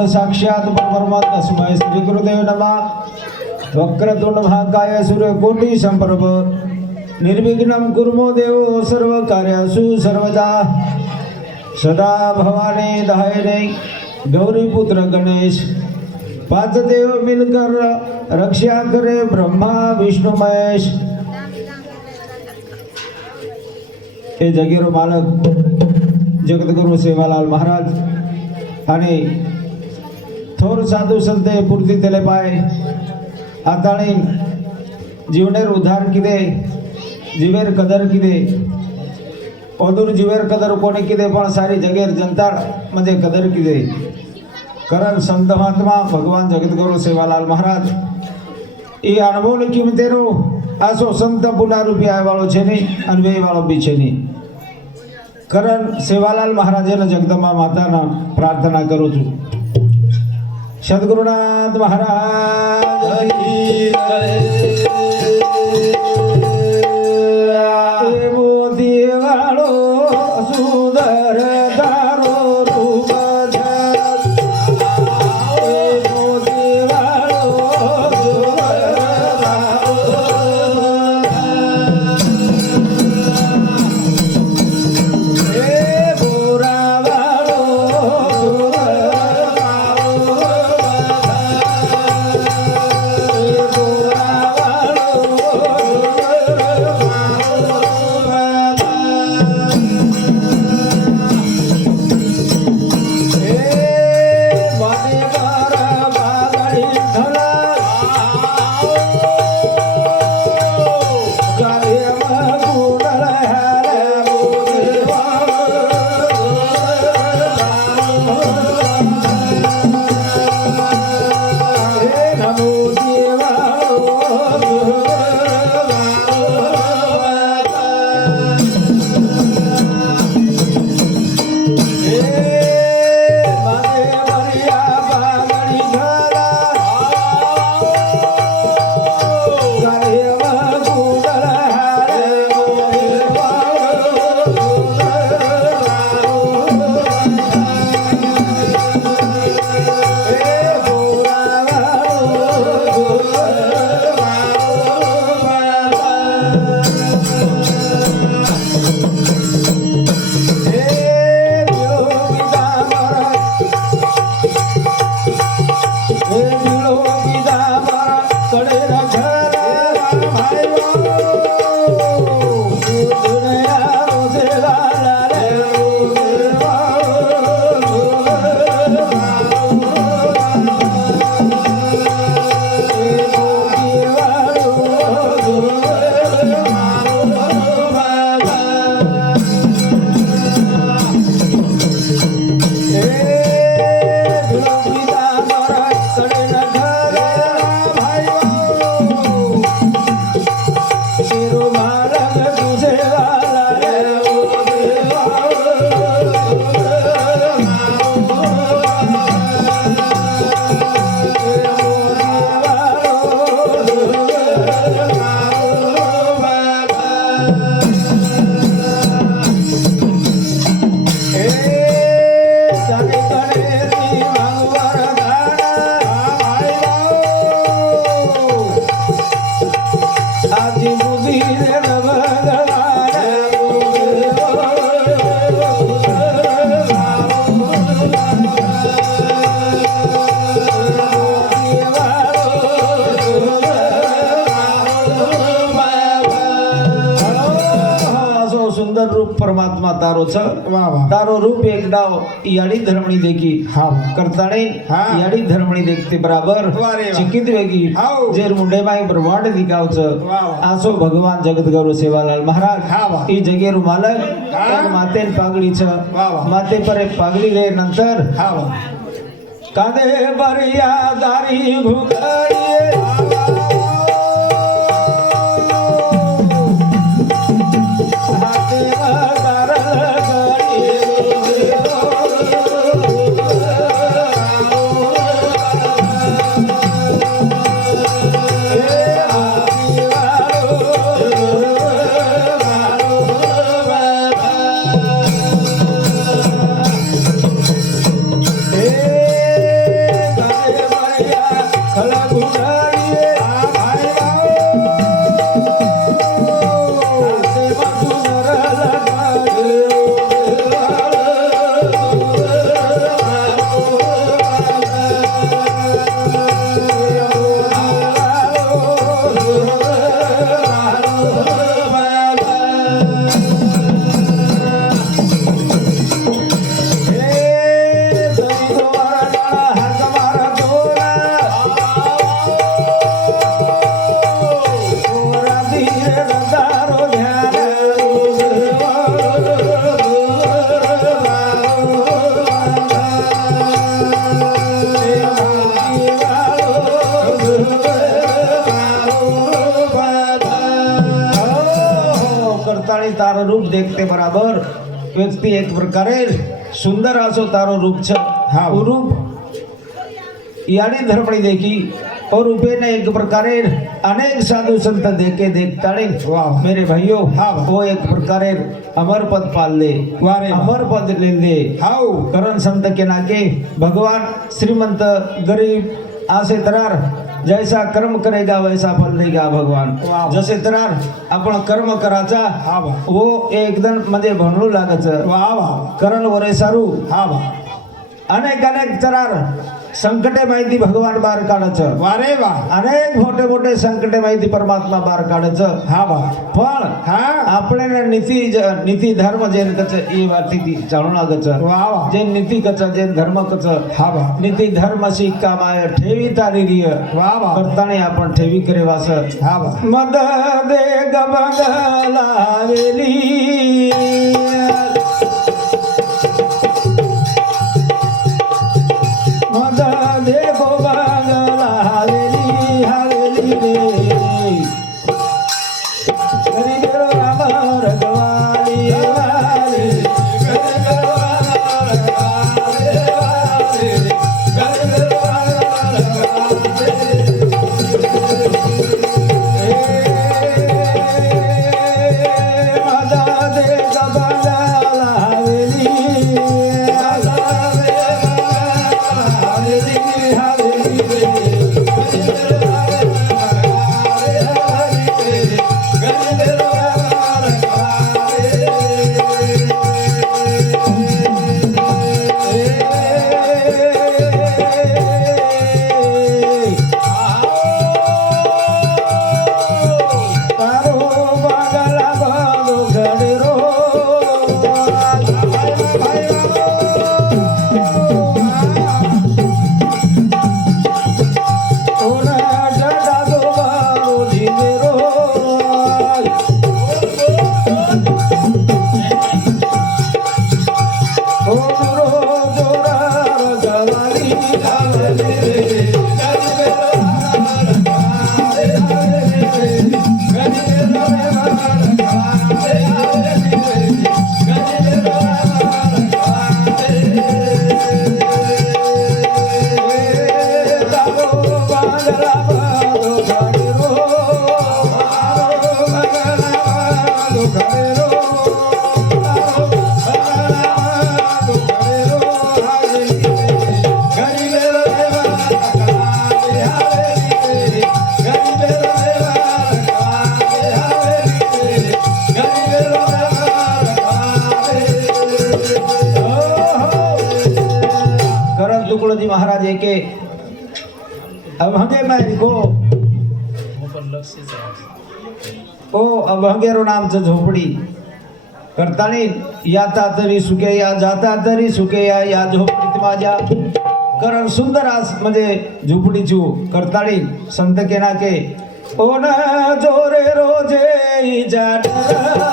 सद्गुरु साक्षात परब्रह्म तस्मै श्री गुरुदेव नमः। वक्रतुंड महाकाय सूर्यकोटि संप्रभ निर्विघ्नं कुर्मो देवो सर्व कार्यासु सर्वदा। सदा भवानी दायिने गौरी पुत्र गणेश पांच देव मिलकर रक्षा करे ब्रह्मा विष्णु महेश। हे जगीरो मालक जगद्गुरु सेवालाल महाराज आणि थोर साधू संते पूर्ती तेले पाय आताळी जीवनेर उद्धार किदे जीवेर कदर किदे ओदूर जीवेर कदर कोणी किदे पण सारी जगेर जनता म्हणजे कदर किदे कारण संत महात्मा भगवान जगद्गुरु सेवालाल महाराज એ અનુભવ કિંમતેરો આસો સંત પુનઃરૂપી આયવાળો છે ને અનવે વાળો બી છે ને કરણ સેવાલાલ મહારાજને જગદંબા માતાના પ્રાર્થના કરું છું। સદગુરુનાથ મહારાજ મોદી વાળો સુંદર તારો રૂપ परमात्मा तारो छ वाह वाह तारो रूप एक दाव याडी धर्मणी देखी हां करताणे याडी धर्मणी देखते बराबर चिकित वेगी जेर मुंडे माई ब्रह्मांड दिखाव छ आसो भगवान जगद्गुरु सेवालाल महाराज ई जगेरु मालक माते पागड़ी छ माते पर पागड़ी रे नंतर कांदे बरिया दारी घुगड़िए વાળી તારું રૂપ દેખતે બરાબર વ્યક્તિ એક પ્રકારે સુંદર આસો તારો રૂપ છે હા. वो रूप यानी धर्मणी देखी और रूपे ने एक प्रकारे अनेक साधु संत देखे देखता वाह. मेरे भाइयों हाँ. वो एक प्रकारे अमर पद पाल ले वारे वाह. अमर पद ले ले हाउ करण संत के नाके भगवान श्रीमंत गरीब आसे तरार जैसा कर्म करेगा वैसा फल देगा भगवान वाह. जसे तरार आपण कर्म कराचा हा बा वो एकदम मध्ये भणू लागच वा वा करण वरे सारू हा बा अनेक अनेक तरार संकटे माहिती भगवान बार काढायचं वारे वा अनेक मोठे मोठे संकटे माहिती परमात्मा बार काढायचं हा बा पण हा आपल्याला नीती धर्म जे कच ये वाती जाणून लागच वा वा जे नीती कच जे धर्म कच हा बा नीती धर्म शिक्का माय ठेवी तारीरिय वा वा करताने आपण ठेवी करे वास हा बा मद दे गबगलावेली मद दे गबगलावेली हवेली रे हरि गुरु राम रघवाली वाली हरि गुरु राम रघवाली वाली हरि गुरु राम करण तुकडोजी महाराज एके अभंगे में गो ओ अभंगेरो नामचं झोपडी करतानी याता तरी सुके या जाता तरी सुके या झोपडीत माझ्या करण सुंदर आस म्हणजे झोपडीचू करतानी संत के नाके ओ न जोरे रोजे जाडरा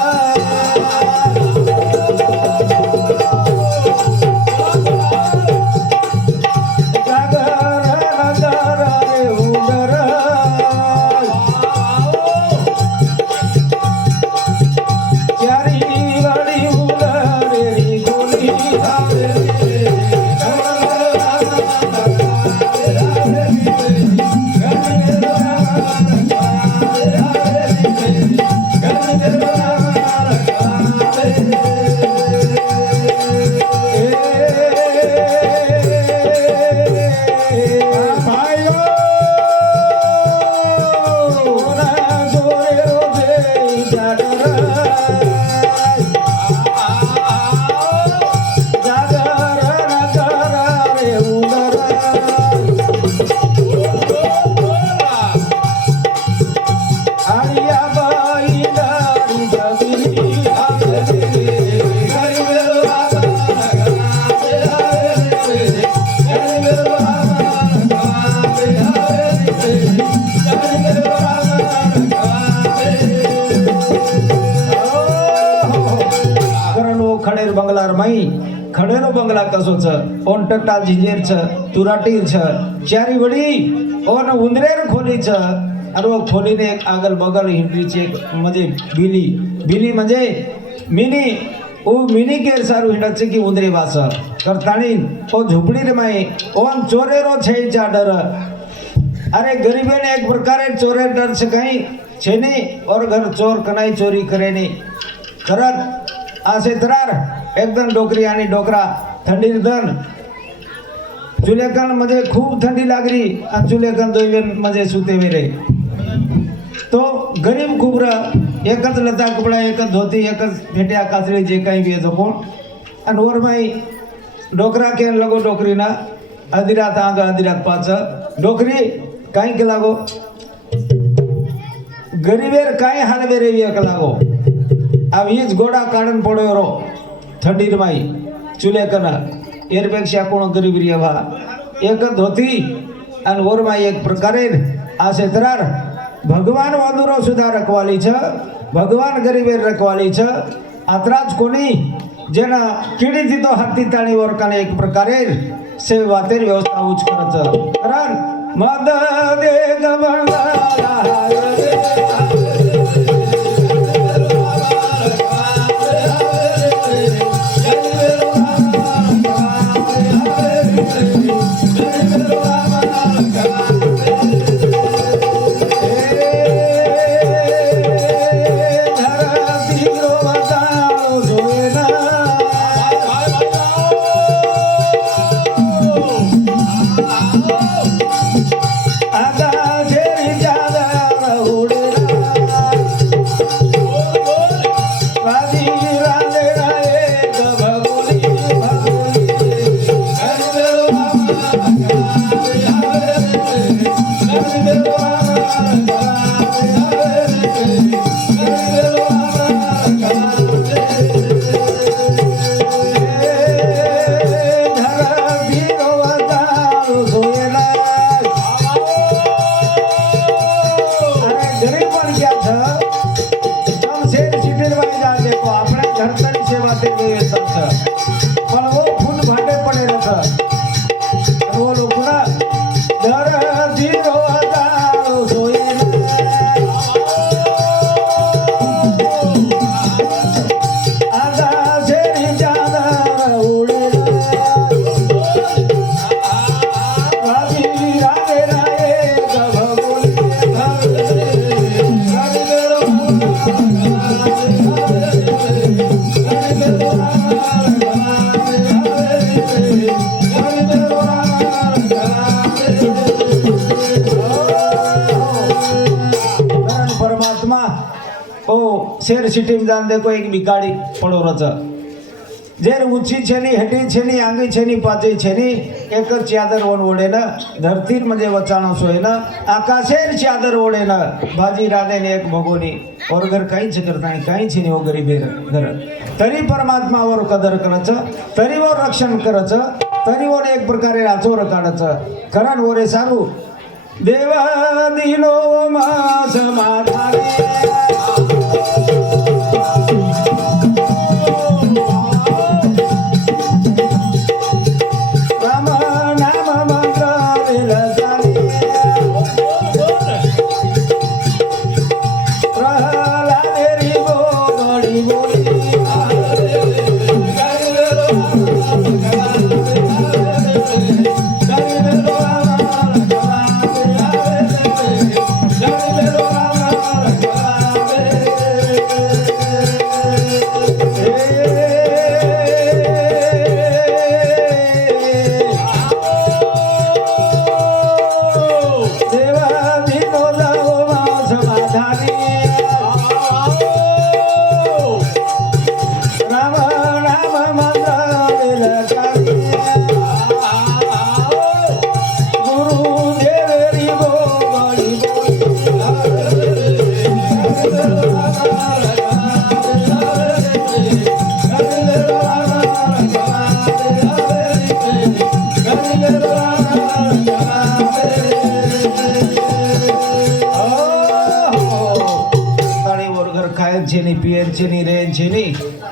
खडेर बंगलार माई खडेरो बंगला कसो छ ओन टट्टा झिंजेर छ तुराटीर छ चारी वडी ओन उंदरेर खोली छ आणि वो खोलीने एक आगल बगल हिंडरीची एक म्हणजे बिली म्हणजे मिनी मिनी केर सारू हिंडत की उंदरी वास करताणी ओ झोपड़ी रे माई ओम चोरेरो छे डर। अरे गरीबे ने एक प्रकारे चोरे डर से कहीं छे नहीं और घर चोर कनाई चोरी करे नहीं करत आसे तरार एकदम डोकरी आणि डोकरा थंडी दन चुलेकन म्हणजे खूप थंडी लागली आणि चुलेकन दोन म्हणजे सुते वेरे तो गरीब खूप एकच लता कपडा एकच धोती एकच फेट्या काचरी जे काही बी येतो कोण आणि वर माई डोकरा केन लगो डोकरी ना अधीरात आग अधीरात पाच डोकरी काही के लागो गरीबेर काही हाल बेरे एक लागो अब हीच गोडा काढून पडो रो थंडीर माई चुलेकन एरपेक्षा कोण गरीब रेवा एकच होती आणि वर माई एक प्रकारे आसे तरार भगवान वादुरो सुद्धा रखवाली छ भगवान गरीबेर रखवाली छ आत्राज कोणी जेना किडी तितो हत्ती ताणी वरकाने एक प्रकारे सेवातेर व्यवस्था उच्च करत कारण मद दे शेर सिटी में जान देखो एक बिगाड़ी पड़ो रच जेर ऊंची छेनी हेटी छेनी आंगी छेनी पाची छेनी एक चादर वन ओढे न धरतीर म्हणजे वचाणो सोय न आकाशेर चादर ओढे न भाजी राधे ने एक भगोनी और घर काहीच करता नाही काहीच नाही हो गरीबे घर तरी परमात्मा वर कदर करच तरी वर रक्षण करच तरी वर एक प्रकारे आचोर काढच कारण वरे सारू देव दिनो मा समाधाने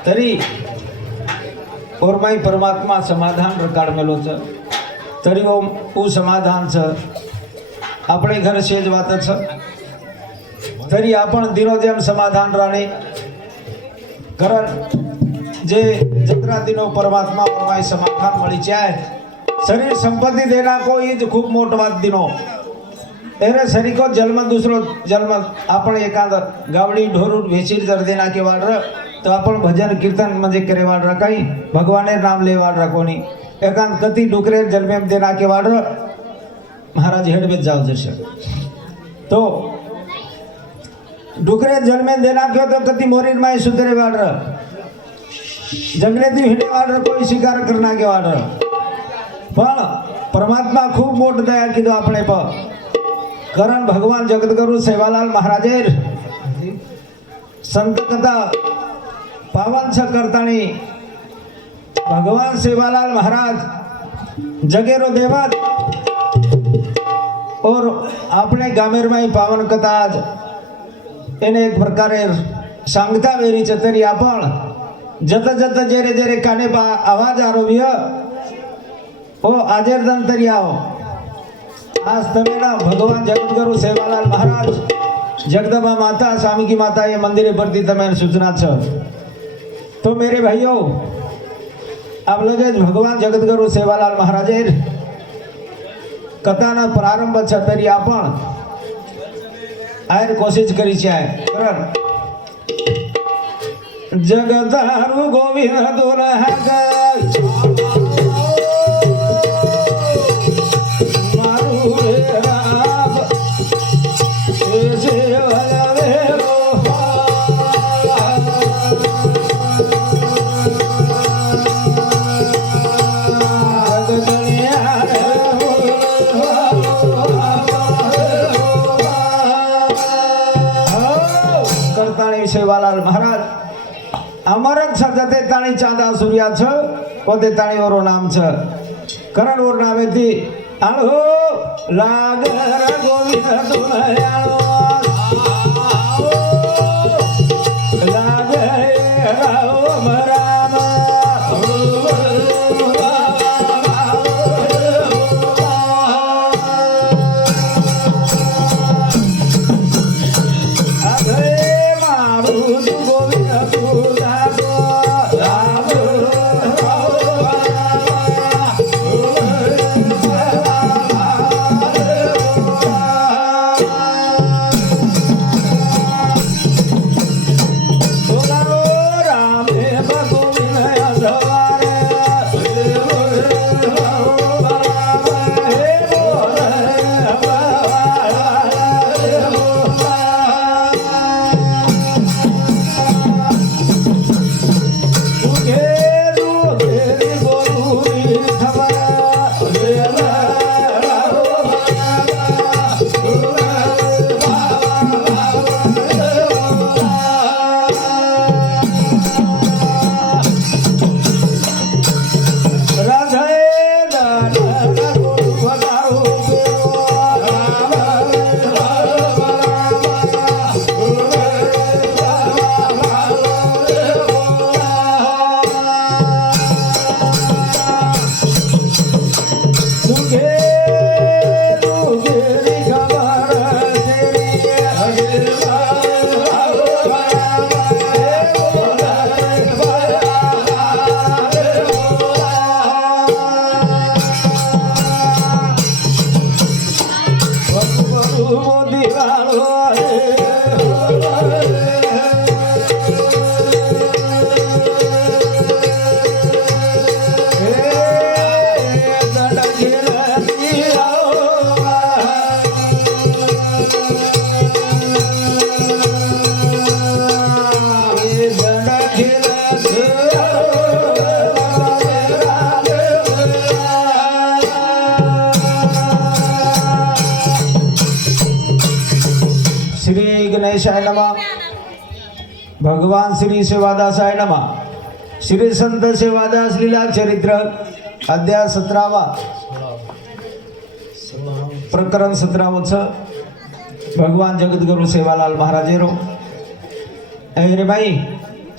तरी और माई परमात्मा समाधान रकाड़ मेलो छ तरी वो समाधान छ अपने घर सेज बात छ तरी आपण दिनोदिन समाधान राहणे कारण जे जत्रा दिनो परमात्मा परमाय समाधान मळीचे आहे शरीर संपत्ति देना को ये जो खूब मोट बात दिनो एरे शरीर को जन्म दूसरो जन्म आपण एकाद गावडी ढोरू वेचीर जर देना के वाड़ तो अपन भजन कीर्तन म्हणजे करे वाड़ काही भगवाने नाम ले वाड़ कोणी एकांत कति डुकरे जन्म देना के वाड़ महाराज हेड में जाओ जैसे तो डुकरे जन्म देना क्यों तो कति मोरीन माई सुधरे वाड़ जंगले दी हिंडे वाड़ कोई शिकार करना के वाड़ पण परमात्मा खूब मोट दया कीधो अपने पर कारण भगवान जगतगुरु सेवालाल महाराजे संत कथा पावन छ करतानी भगवान सेवालाल महाराज जगेरो देवत और अपने गामेर में पावन कथा आज एने एक प्रकारे सांगता वेरी चतरी आपण जत जत जेरे जेरे काने पा आवाज आरोग्य ओ आजेर दंतरी आओ आज तमेना भगवान जगतगुरु सेवालाल महाराज जगदम्बा माता स्वामी की माता ये मंदिर प्रति तमें सूचना छ तो मेरे भाइयों आप लोग भगवान जगतगुरु सेवालाल महाराजे कथाना प्रारंभ छ तरी आपण आयर कोशिश करी छे कारण जगतारु गोविंद दुल्हा गई सेवालाल महाराज अमरत सजते ताणी चांदा सूर्या छ पोते ताणी ओरो नाम छ करण ओर नामे थी आलो लागर गोविंद दुलयालो लागे राम राम गणेशाय नमः। भगवान श्री सेवादासाय नमः। श्री संत सेवादास लीला चरित्र अध्याय 17वा प्रकरण 17व भगवान जगतगुरु सेवालाल महाराजेरो रे भाई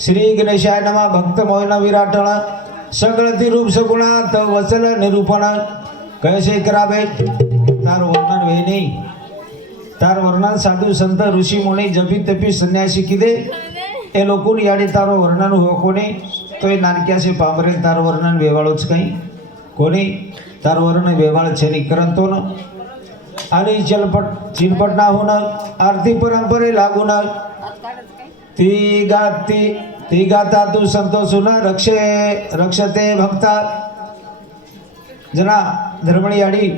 श्री गणेशाय नमः। भक्त मोहन विराटण सगळती रूप सगुणात वचल निरूपण कैसे करावे तारो वर्णन वे नहीं तार वर्णन साधु संत ऋषि मुनि जपी तपी सन्यासी किदे ए लोकोन याडी तारो वर्णन हो कोणी तो ए नानक्यासे पामरे तार वर्णन वेवाळोच काही कोणी तार वर्णन वेवाळ छेनी करतो न आणि चिलपट ना होणं आरती परंपरे लागून ती गाता तू संतोषून रक्षते भक्ता जना धर्मणी याडी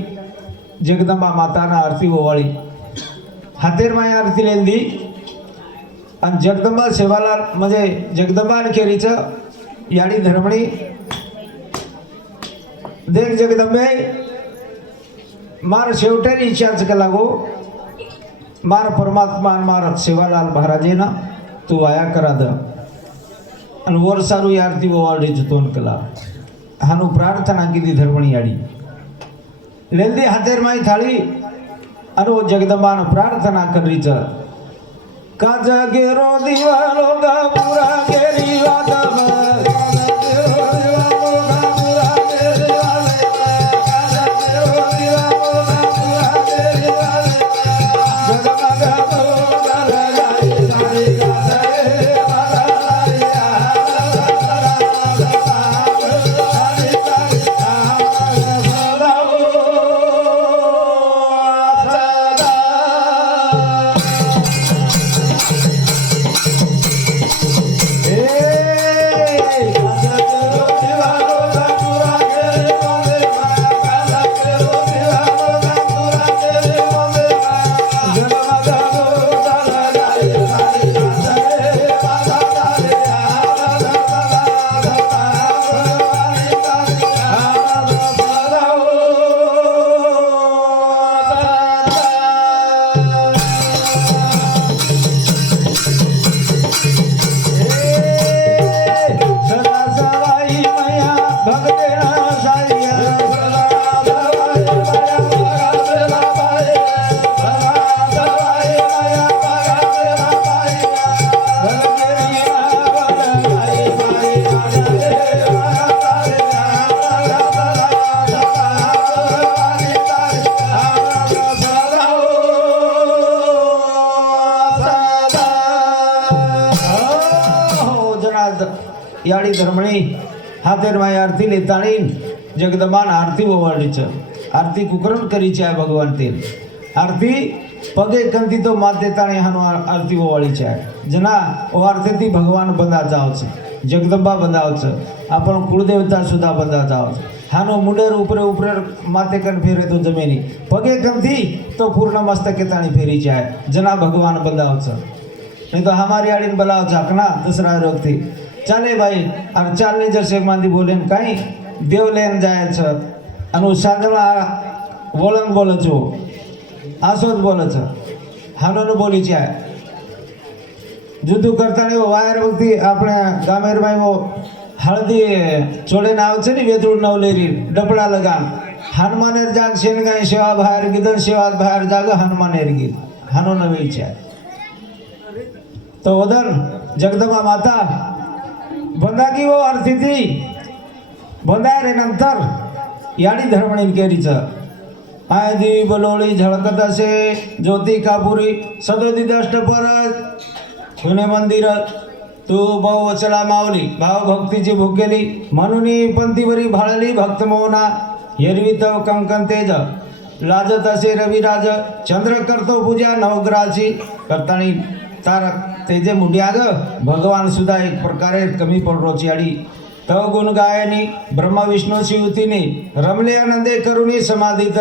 जगदंबा माताना आरती ओवाळी हातेर माय आरती लेंदी आणि जगदंबा सेवालाल म्हणजे जगदंबा खेरीचं याडी धर्मणी देख जगदंबे मार शेवटेरी इच्छाच का लागो मार परमात्मा मार सेवालाल महाराजे ना तू वाया करा द आणि वर सारू आरती ओवाळी जुतोन कला हानु प्रार्थना की धर्मणी याडी लेंदी हातेर माई थाळी आणि वो जगदंबान प्रार्थना करीच का जगेरो दिवालो गा पुरा गेरी वादम याडी धर्मणी हातेर माय आरती लेताणी जगदंबान आरती ओवाळीच आरती कुकरण करीची आहे भगवान ते आरती पगे कंती तो मात देताणी हानो आरती ओवाळीची आहे जना ओ आरती ती भगवान बंदा जावच जगदंबा बंदावच आपण कुळदेवता सुद्धा बंदा जावच हानो मुंडेर उपरे माते कन फेरे तो जमिनी पगे कंती तो पूर्ण मस्तकेताणी फेरीची आहे जना भगवान बंदावच नहीं तो हमारी आड़ीन बलाव झाकना दसरा रोकती चाले भाई और चालने जैसे मांदी बोले कहीं देव लेन जाए अनु साजला वोलन बोलच हो आसोच बोलच हानो बोली चाहे जुदू करता नहीं वो वायर वक्ती अपने गामेर भाई वो हळदी चोड़े नाव से नहीं वेतुड़ नवलेरी डबड़ा लगान हनुमानेर जाग शेन गाय सेवा बाहेर गिदन सेवा बाहेर जाग हनुमानेर गीत हानो नवी चाहे तो उधर जगदंबा माता बंदा की वो आरती थी बंदा रे नंतर याडी धर्मणी केरीच आय देवी बलोळी झळकत असे ज्योती कापुरी सदोदी दष्ट परत सुने मंदिर तू बहु वचला मावली भाव भक्तीची भूक गेली म्हणून पंथीवरी भाळली भक्त मोहना एरवी तव कंकन तेज लाजत असे रविराज चंद्र करतो पूजा नवग्रहाची करतानी तार तेजे मुड्याग भगवान सुद्धा एक प्रकारे कमी पडरोची आडी तव गुण गायनी ब्रह्मा विष्णू शिवतीने रमले आनंदे करुणी समाधीत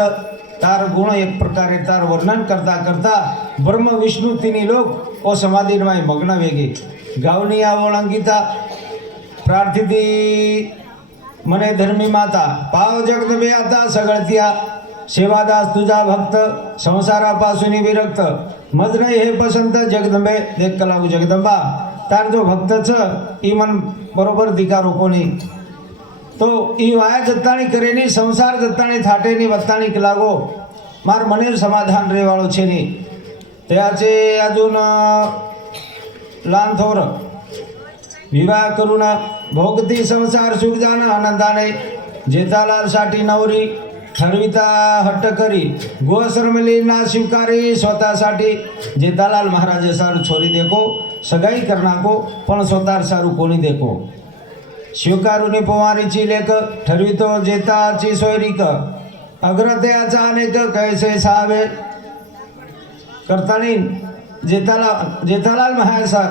तार गुण एक प्रकारे तार वर्णन करता करता ब्रह्म विष्णू तिनी लोक ओ समाधीमय मग्न वेगे गावनी आवळंगिता प्रार्थिती मने धर्मी माता पाव जगदंबे आता सगळत्या सेवादास तुझा भक्त संसारापासून विरक्त मज नाही हे पसंत जगदंबे देख कलागू जगदंबा तार जो भक्तच ई मन बरोबर दिकारो कोणी तो ई वाया जत्ताणी करेनी संसार जत्ताणी थाटेनी वत्ताणी लागो मार मनेर समाधान रेवाळो छेनी त्याचे अजून लहान थोर विवाह करून भोगती संसार सुख जाणं आनंदाने जेतालाल साठी नवरी ठरविता हट्ट करी गोश्रमली ना स्वीकारी स्वतःसाठी जेठालाल महाराज सारू छोरी देखो सगाई करणाको पण स्वतः सारू कोणी देखो स्वीकारुनी पोवारीची लेख ठरवितो जेताची सोयरीक अग्रतेयाचा अनेक कैसे सावे करतानी जेठालाल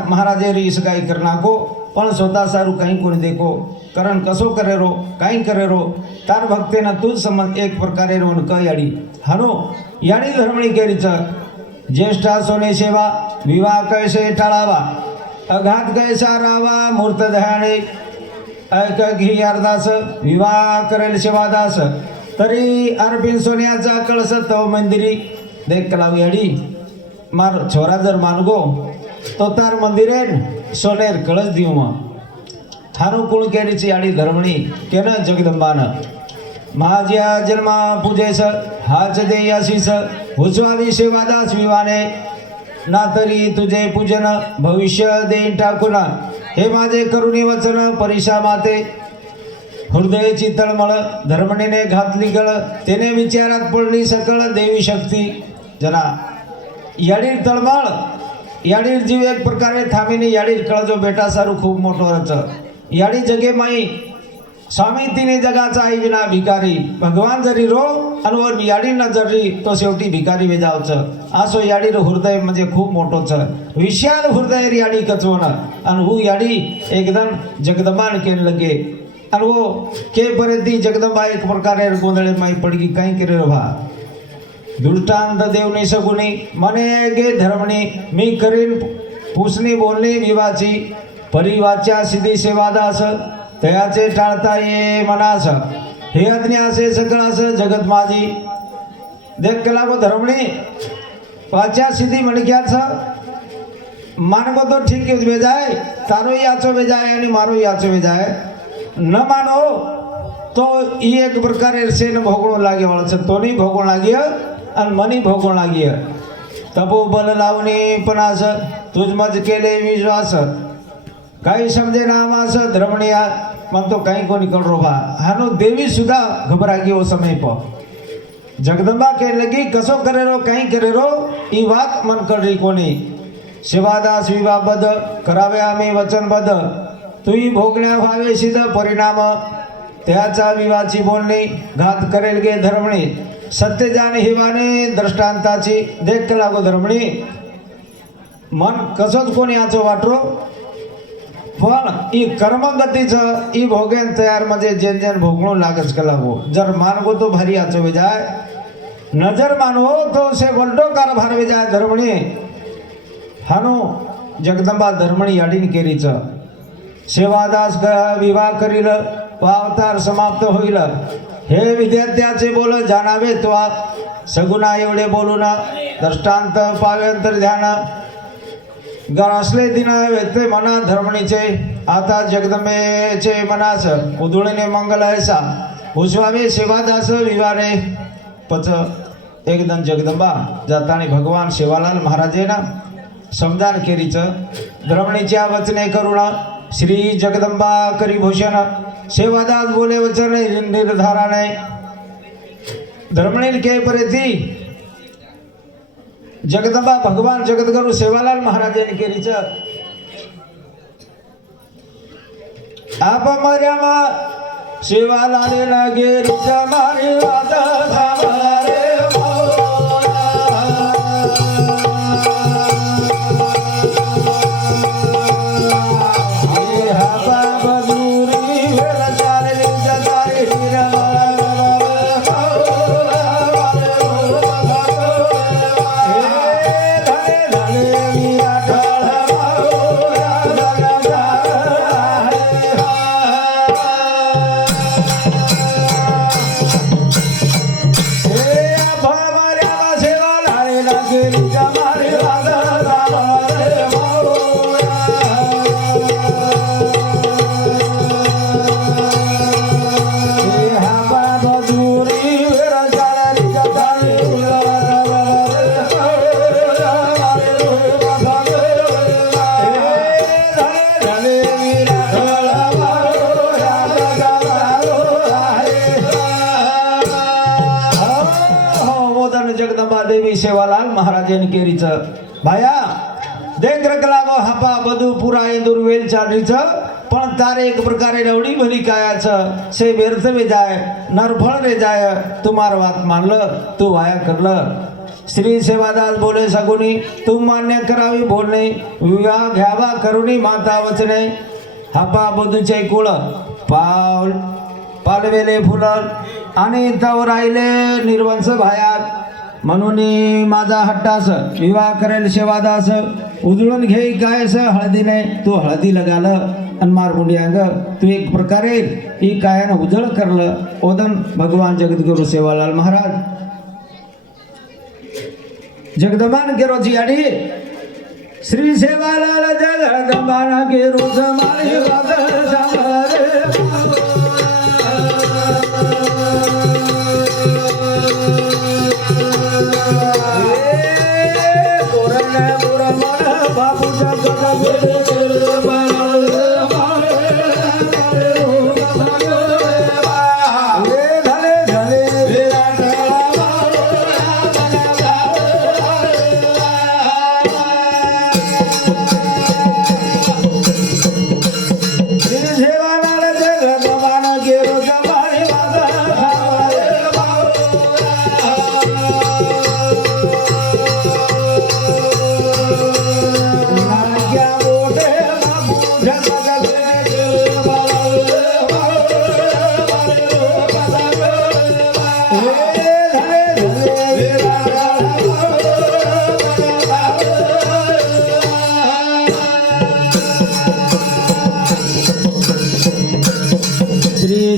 महाराजे सगाई करणाको पण स्वतः सारू काही कोणी देखो कारण कसो करे रो काही करे रो तार भक्तेनं तूच संबंध एक प्रकारे रोन क याडी हनो याडी धर्मणी केरीच ज्येष्ठा सोने सेवा विवाह कैसे टाळावा अघात कैसा रावा मूर्त ध्याने ऐक घी अर्धास विवाह करेल सेवादास तरी अर्पिन सोन्याचा कळस तव मंदिरी देख कलाव याडी मार छोरा जर मानगो तो तार मंदिरेन सोनेर कळस देऊ मग हानो कुळ केरीची याडी धर्मणी केन जगदंबान महाज्या जन्मा पूजेस हाच दे आशीस हुचवावी सेवादास विवाने ना तरी तुझे पूजन भविष्य देईन टाकून हे माझे करुणी वचन परिशा माते हृदयाची तळमळ धर्मणीने घातली गळ तेने विचारात पडली सकळ देवी शक्ती जना याडीर तळमळ याडीर जीव एक प्रकारे थांबीने याडीर कळ जो बेटा सारू खूप मोठो रच याडी जगे माई स्वामी तिने जगाचा आई विना भिकारी भगवान जरी रो आणि याडी न जरी तो शेवटी भिकारी वेजावच असो याडीर हृदय म्हणजे खूप मोठोच विशाल हृदय याडी कचवण आणि हू याडी एकदम जगदंबान केन लगे आणि वो के पर्यंत जगदंबा एक प्रकारे गोंधळे माई पडगी काही करे भा दृष्टांत देवने सगुणी मने गे धर्मणी मी करीन पुसणी बोलणी विवाची परिवाच्या सिद्धी सेवादास तयाचे टाळता ये मनास हे अज्ञ असे सकळास जगत माझी देख लागो धर्मणी वाच्या सिद्धी म्हणक्याच मानगो तो ठीक वेजाय तारो याचो वेजाय आणि मारो याचो वेजाय न मानो तो ई एक प्रकारे सेन भोगणो लागे वळच तोनी भोगणो लागिय आणि मनी भोगणो लागिय तपो बल लावणी पणास तुझ मज केले विश्वास काही समजे नामास धर्मणिया म्हणतो काही कोणी करो भा हानो देवी सुद्धा घबरा गई वो समय पर जगदंबा के लगी कसो करे रो काही करे रो ई बात मन कर रही कोणी सेवादास विवाहबद्ध करावे आम्ही वचनबद्ध तुई भोगण्या व्हावे सिद्ध परिणाम त्याचा विवाची बोलणी घात करेल गे धर्मणी सत्य जाणे हिवाने दृष्टांताची देख लागो धर्मणी मन कसोच कोणी याचो वाटरो पण ई कर्मगतीचं ई भोगेन तयार म्हणजे जेन जेन भोगणो लागच का लागो जर मानगो तो भारी आचो वेजाय नजर मानवो तो से वल्टो कार भार वेजाय धर्मणी हानो जगदंबा धर्मणी याडीन केरीच सेवादास विवाह करील अवतार समाप्त होईल हे विद्यार्थ्याचे बोल जाणावे तो सगुणा एवढे बोलून दृष्टांत पाव्यंतर ध्यान गर असले दिन व्यक्ते मना धर्मणीचे आता जगदंबेचे मनास उधुळीने मंगल ऐसा उजवावे सेवादास विवारे पच एकदम जगदंबा जातानी भगवान सेवालाल महाराजेना समदान केरीच धर्मणीच्या वचने करुण श्री जगदंबा करी भूषण सेवादास बोले वचन निर्धाराने धर्मणी के परेती जगदंबा भगवान जगतगुरु सेवालाल महाराजांनी केलीच आप मर्यामा सेवालाल गेरीच मारी वाद सावरे जगदंबा देवी सेवालाल महाराजन केरीच भाया देख रख लागो हापा बधु पुरा इंदूर वेल चालीच पण तारे एक प्रकारे रवडी भली कायाच से व्यर्थ में जाय नरफळ रे जाय तुम्हार बात मानलं तू वाया करलं श्री सेवादास बोले सगुनी तुम मान्य करावी बोलणे विवाह घ्यावा करुणी माता वचने हापा बधूचे कुळ पाल पालवेले फुलं आणि तव राहिले निर्वंश भायात म्हणून माझा हट्टास विवाह करेल सेवादास उजळून घेई कायस हळदीने तू हळदी लगाल आणि मारमुंडी अंग तू एक प्रकारे ही कायानं उजळ करलं ओदन भगवान जगद्गुरु सेवालाल महाराज जगदंबान केरो जी आणि श्री सेवालाल जगदंबान केरो जमाने वादळ सांभाळे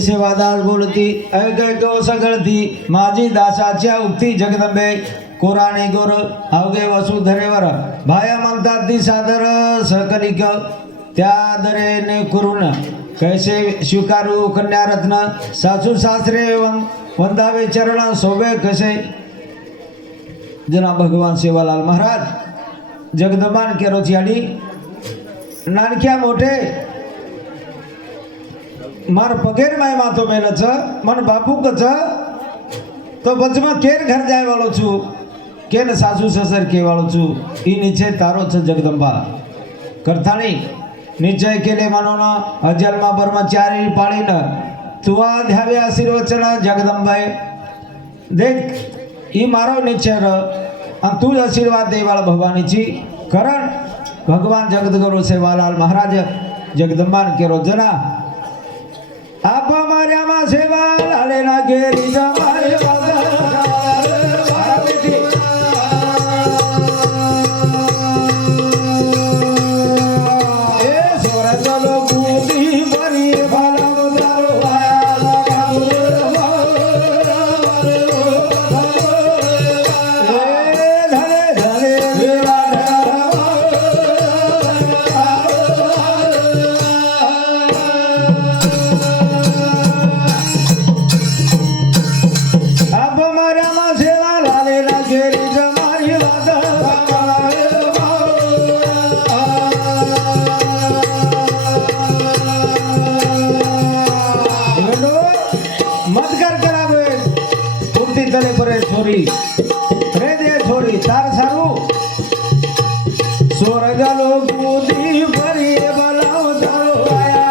सेवादास बोलती ऐकव सगळती माझी दासाच्या उक्ती जगदंबे कोराणे गोर अवघे वसुधरेवर भाया म्हणतात ती सादर सकलिक त्या दरेने करून कैसे स्वीकारू कन्या रत्न सासू सासरे वंदावे चरण सोबे कसे जना भगवान सेवालाल महाराज जगदंबान केरोची आणि नानक्या मोठे मार पगेर माय मातो मेलच मन बापू कच तो बचमा केर घर जाय वालो छु केन सासू ससर के वालो छु ई निश्चय तारो छ जगदंबा करथाणी निश्चय केले मनोन अजन्मा ब्रह्मचारी पाळीन तुवा ध्यावे आशीर्वचन जगदंबाए देख ई मारो निश्चय आणि तू आशीर्वाद देवाळ भगवानीची कारण भगवान जगद्गुरु सेवालाल महाराज जगदंबान केरो जना आप मार्या मा सेवा लाले ना गेरी जमारे छोरी रे दे छोरी तार सारू स्वर्ग लोक मोदी भरी बलाव तारो आया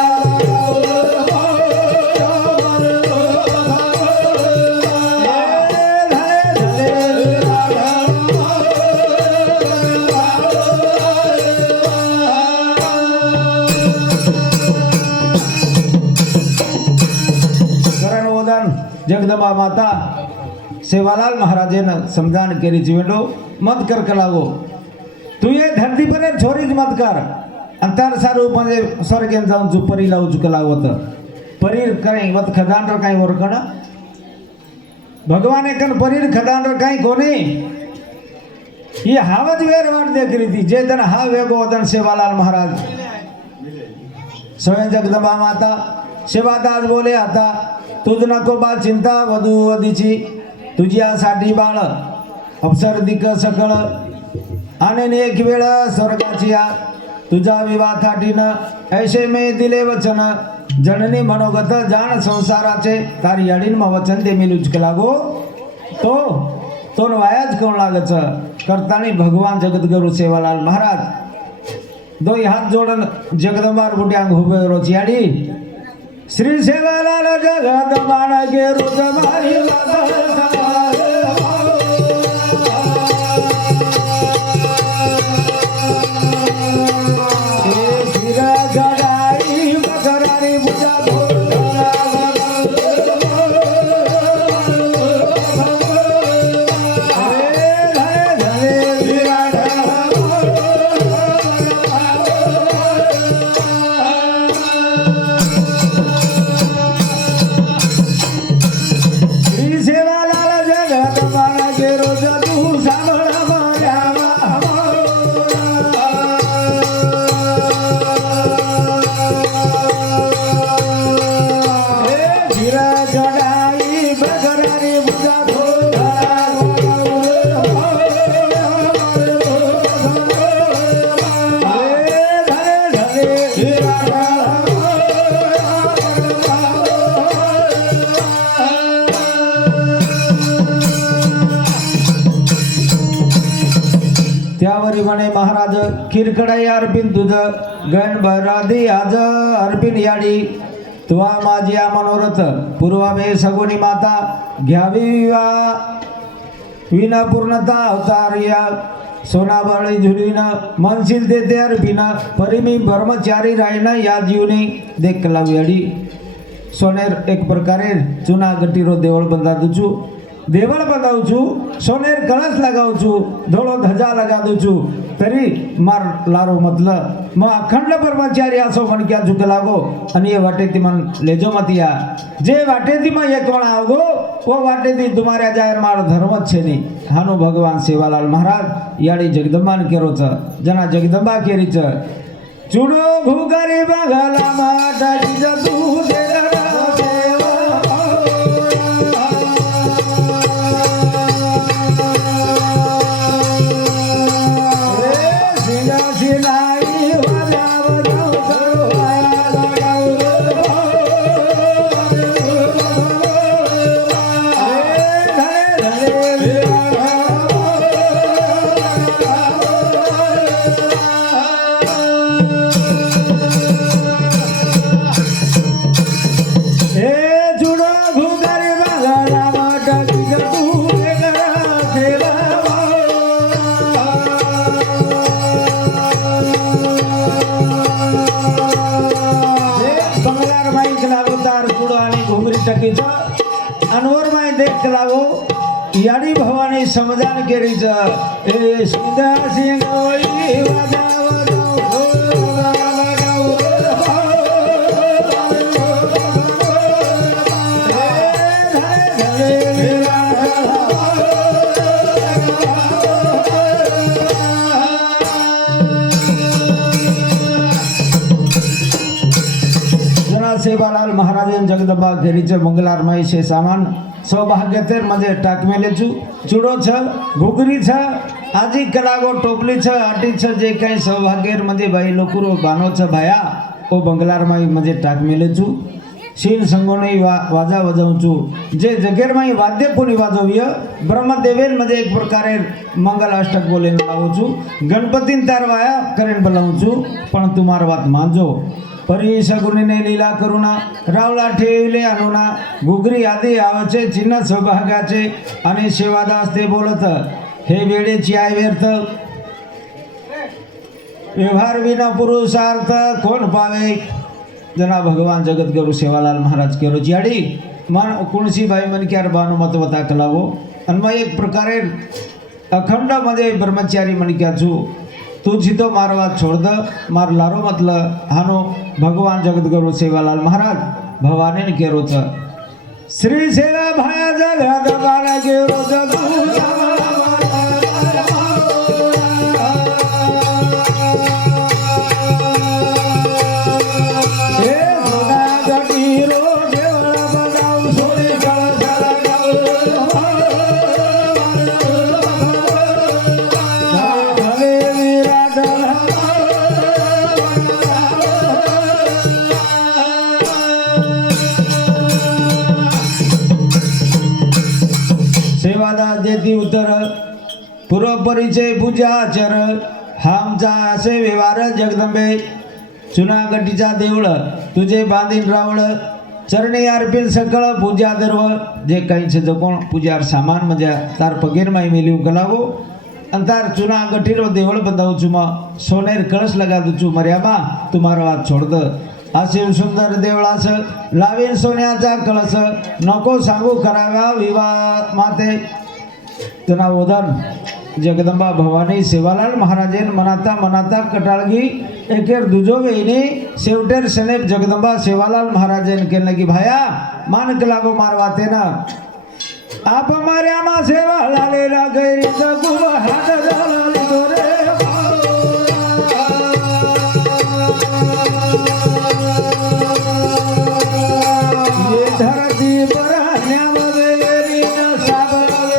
करण वदन जगदंबा माता सेवालाल महाराजेन समझान केरी जीवेडो मत कर कलागो तू ये धरती पर छोरीच मत कर अंतर सारू म्हणजे स्वर्गेन जाऊन जो परी लावू चुकलावत परीर काही मत खदान र काही वरकण भगवान एकन परीर खदान र काही कोणी ही हावज वेर वाट देखरी थी जे दिन हा वेगो वदन सेवालाल महाराज स्वयं जगदंबा माता सेवादास बोले आता तुझ नको बा चिंता वधू वधीची तुझ्यासाठी बाळ अप्सरदिक सकळ आणि एक वेळ स्वर्गाची आ तुझा विवाहासाठीनं ऐसे मे दिले वचन जननी मनोगत जाण संसाराचे तारी अडीन वचन ते मी लुचक लागो तो तो वायाच कोण लागच करतानी भगवान जगद्गुरु सेवालाल महाराज दो हाथ जोड़न जगदंबार बुटियांग हुबे रोचियाड़ी श्री सेवालाल जगदंबाना के रुद मारी त्यावरी म्हणे महाराज किरकडाई अर्पिन तुझ गण भरादी आज अर्पिन याडी तुवा माझी मनोरथ पूर्वावे सगुणी माता घ्यावी विना पूर्णता अवतार या सोनाबाळी झुलीन मनशील ते अर्पिन परिमी ब्रह्मचारी राहीन या जीवनी देख लावयाडी सोनेर एक प्रकारे चुना गटीरो देवळ बंधा दुचू देवळ बंधावचू सोनेर कळस लगावचू धोळो धजा लगा दूचू तरी मार लारो मतलब मग अखंड ब्रह्मचारी असो मनक्या झुक लागो आणि ये वाटे ती मन लेजो मतिया जे वाटे ती मग एक वणा आवगो वो वाटे ती तुम्हाऱ्या जायर मार धर्मच छे नी हानो भगवान सेवालाल महाराज याडी जगदंबान केरोच जना जगदंबा केरीच चुडो घुगरी बघाला माटाची तू देला अनवर माय देख लागो याडी भवानी समजान केरीच ए सुदा सिंग ओई वाजाव सेवालाल महाराजन जगदंबा घेरीचे मंगलारमाई शे सामान सौभाग्यतेर म्हणजे टाकमेलेचू चुडो छ घुगरी छ आजी कलागो टोपली छ आटी छ जे काही सौभाग्येर म्हणजे बाई लोकुरो बानो छ भाया ओ बंगलारमाई म्हणजे टाकमेलेचू शीन संगोनी वाजा वाजवचू जे जगेरमाई वाद्य कोणी वाजवय ब्रह्मदेवेन म्हणजे एक प्रकारे मंगल अष्टक बोलेन लावचू गणपतीन तार वाया करेन बोलावचू पण तुम्हार वात मांजो परी सगुणीने लीला करुणा रावला ठेवले अनुना घुगरी आदी आवचे चिन्ह सौभाग्याचे आणि सेवादास ते बोलत हे वेळेची आय व्यर्थ व्यवहार विना पुरुषार्थ कोण पावे जना भगवान जगद्गुरु सेवालाल महाराज केरो जियाडी मन कुणसी बाई मन क्यार बानो मतवता कलावो आणि मग एक प्रकारे अखंड मध्ये ब्रह्मचारी मनक्या छू तुझी तो मारवा छोड़ द मार लारो मतलब हानो भगवान जगद्गुरु सेवालाल महाराज भवानी ने केरो छ श्री सेवा भाया जगत बारा केरो छ प्रति उत्तर पूर्व परिचय पूजा आचर हा आमचा असे व्यवहार जगदंबे चुनागटीचा देऊळ तुझे बांधीन रावळ चरणी अर्पिन सकळ पूजा दर्व जे काही છે કોણ પૂજાર સામાન મજા તાર પગેરમાં મેલ્યું કલાવો અંતાર ચુના ગઠીરો દેવળ બંધાવું છું માં સોનેર કળશ લગાડું છું મર્યામાં તું મારો હાથ છોડ દે આ શિવ સુંદર દેવળાસ લાવીન સોન્યાचा કળશ नको सांगू कराव्या विवाह माते तेना वदन जगदंबा भवानी सेवालाल महाराजेन मनाता मनाता कटाळगी एकेर दुजो वेईनी शेवटेर सनेप जगदंबा सेवालाल महाराजेन के लगी भाया मानक लागो मारवाते ना आप मार्या मा सेवालाले ला गैरी जगुब हात झाला तोरे ये धरती पर न्याववेरी न साबवे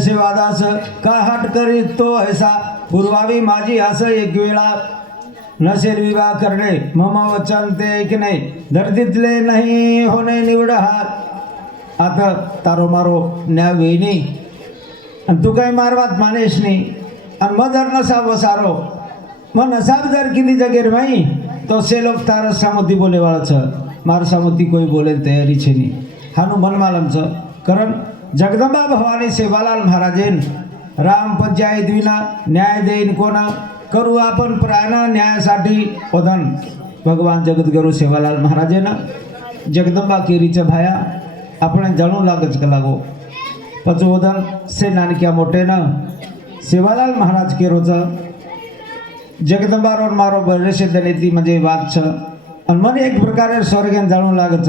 सेवादास का हट करी तो ऐसा पूर्वावी माझी असं एक वेळा नसेल विवाह करणे मम वचन ते की नाही धरतीतले नाही होणे निवड हात आता तारो मारो न्याय वेणी आणि तू काही मारवात मानेश नाही आणि मग जर नसाब वसारो मग नसाब जर किती जगेर माई तो से लोक तार सामती बोले वाळच मार सामती कोई बोले तयारी छे नाही हानु मन मालमच कारण जगदंबा भवानी सेवालाल महाराजेन राम पंचायत विना न्याय देईन कोणा करू आपण प्राण न्यायासाठी वदन भगवान जगद्गुरु सेवालाल महाराजेन जगदंबा केरीच्या भाया आपण जाणू लागच का लागो पचो वदन से नानक्या मोठेनं सेवालाल महाराज केरोच जगदंबा रोड मारो बरेचसे दनेती म्हणजे वाद छ आणि मन एक प्रकारे स्वर्गेन जाणू लागच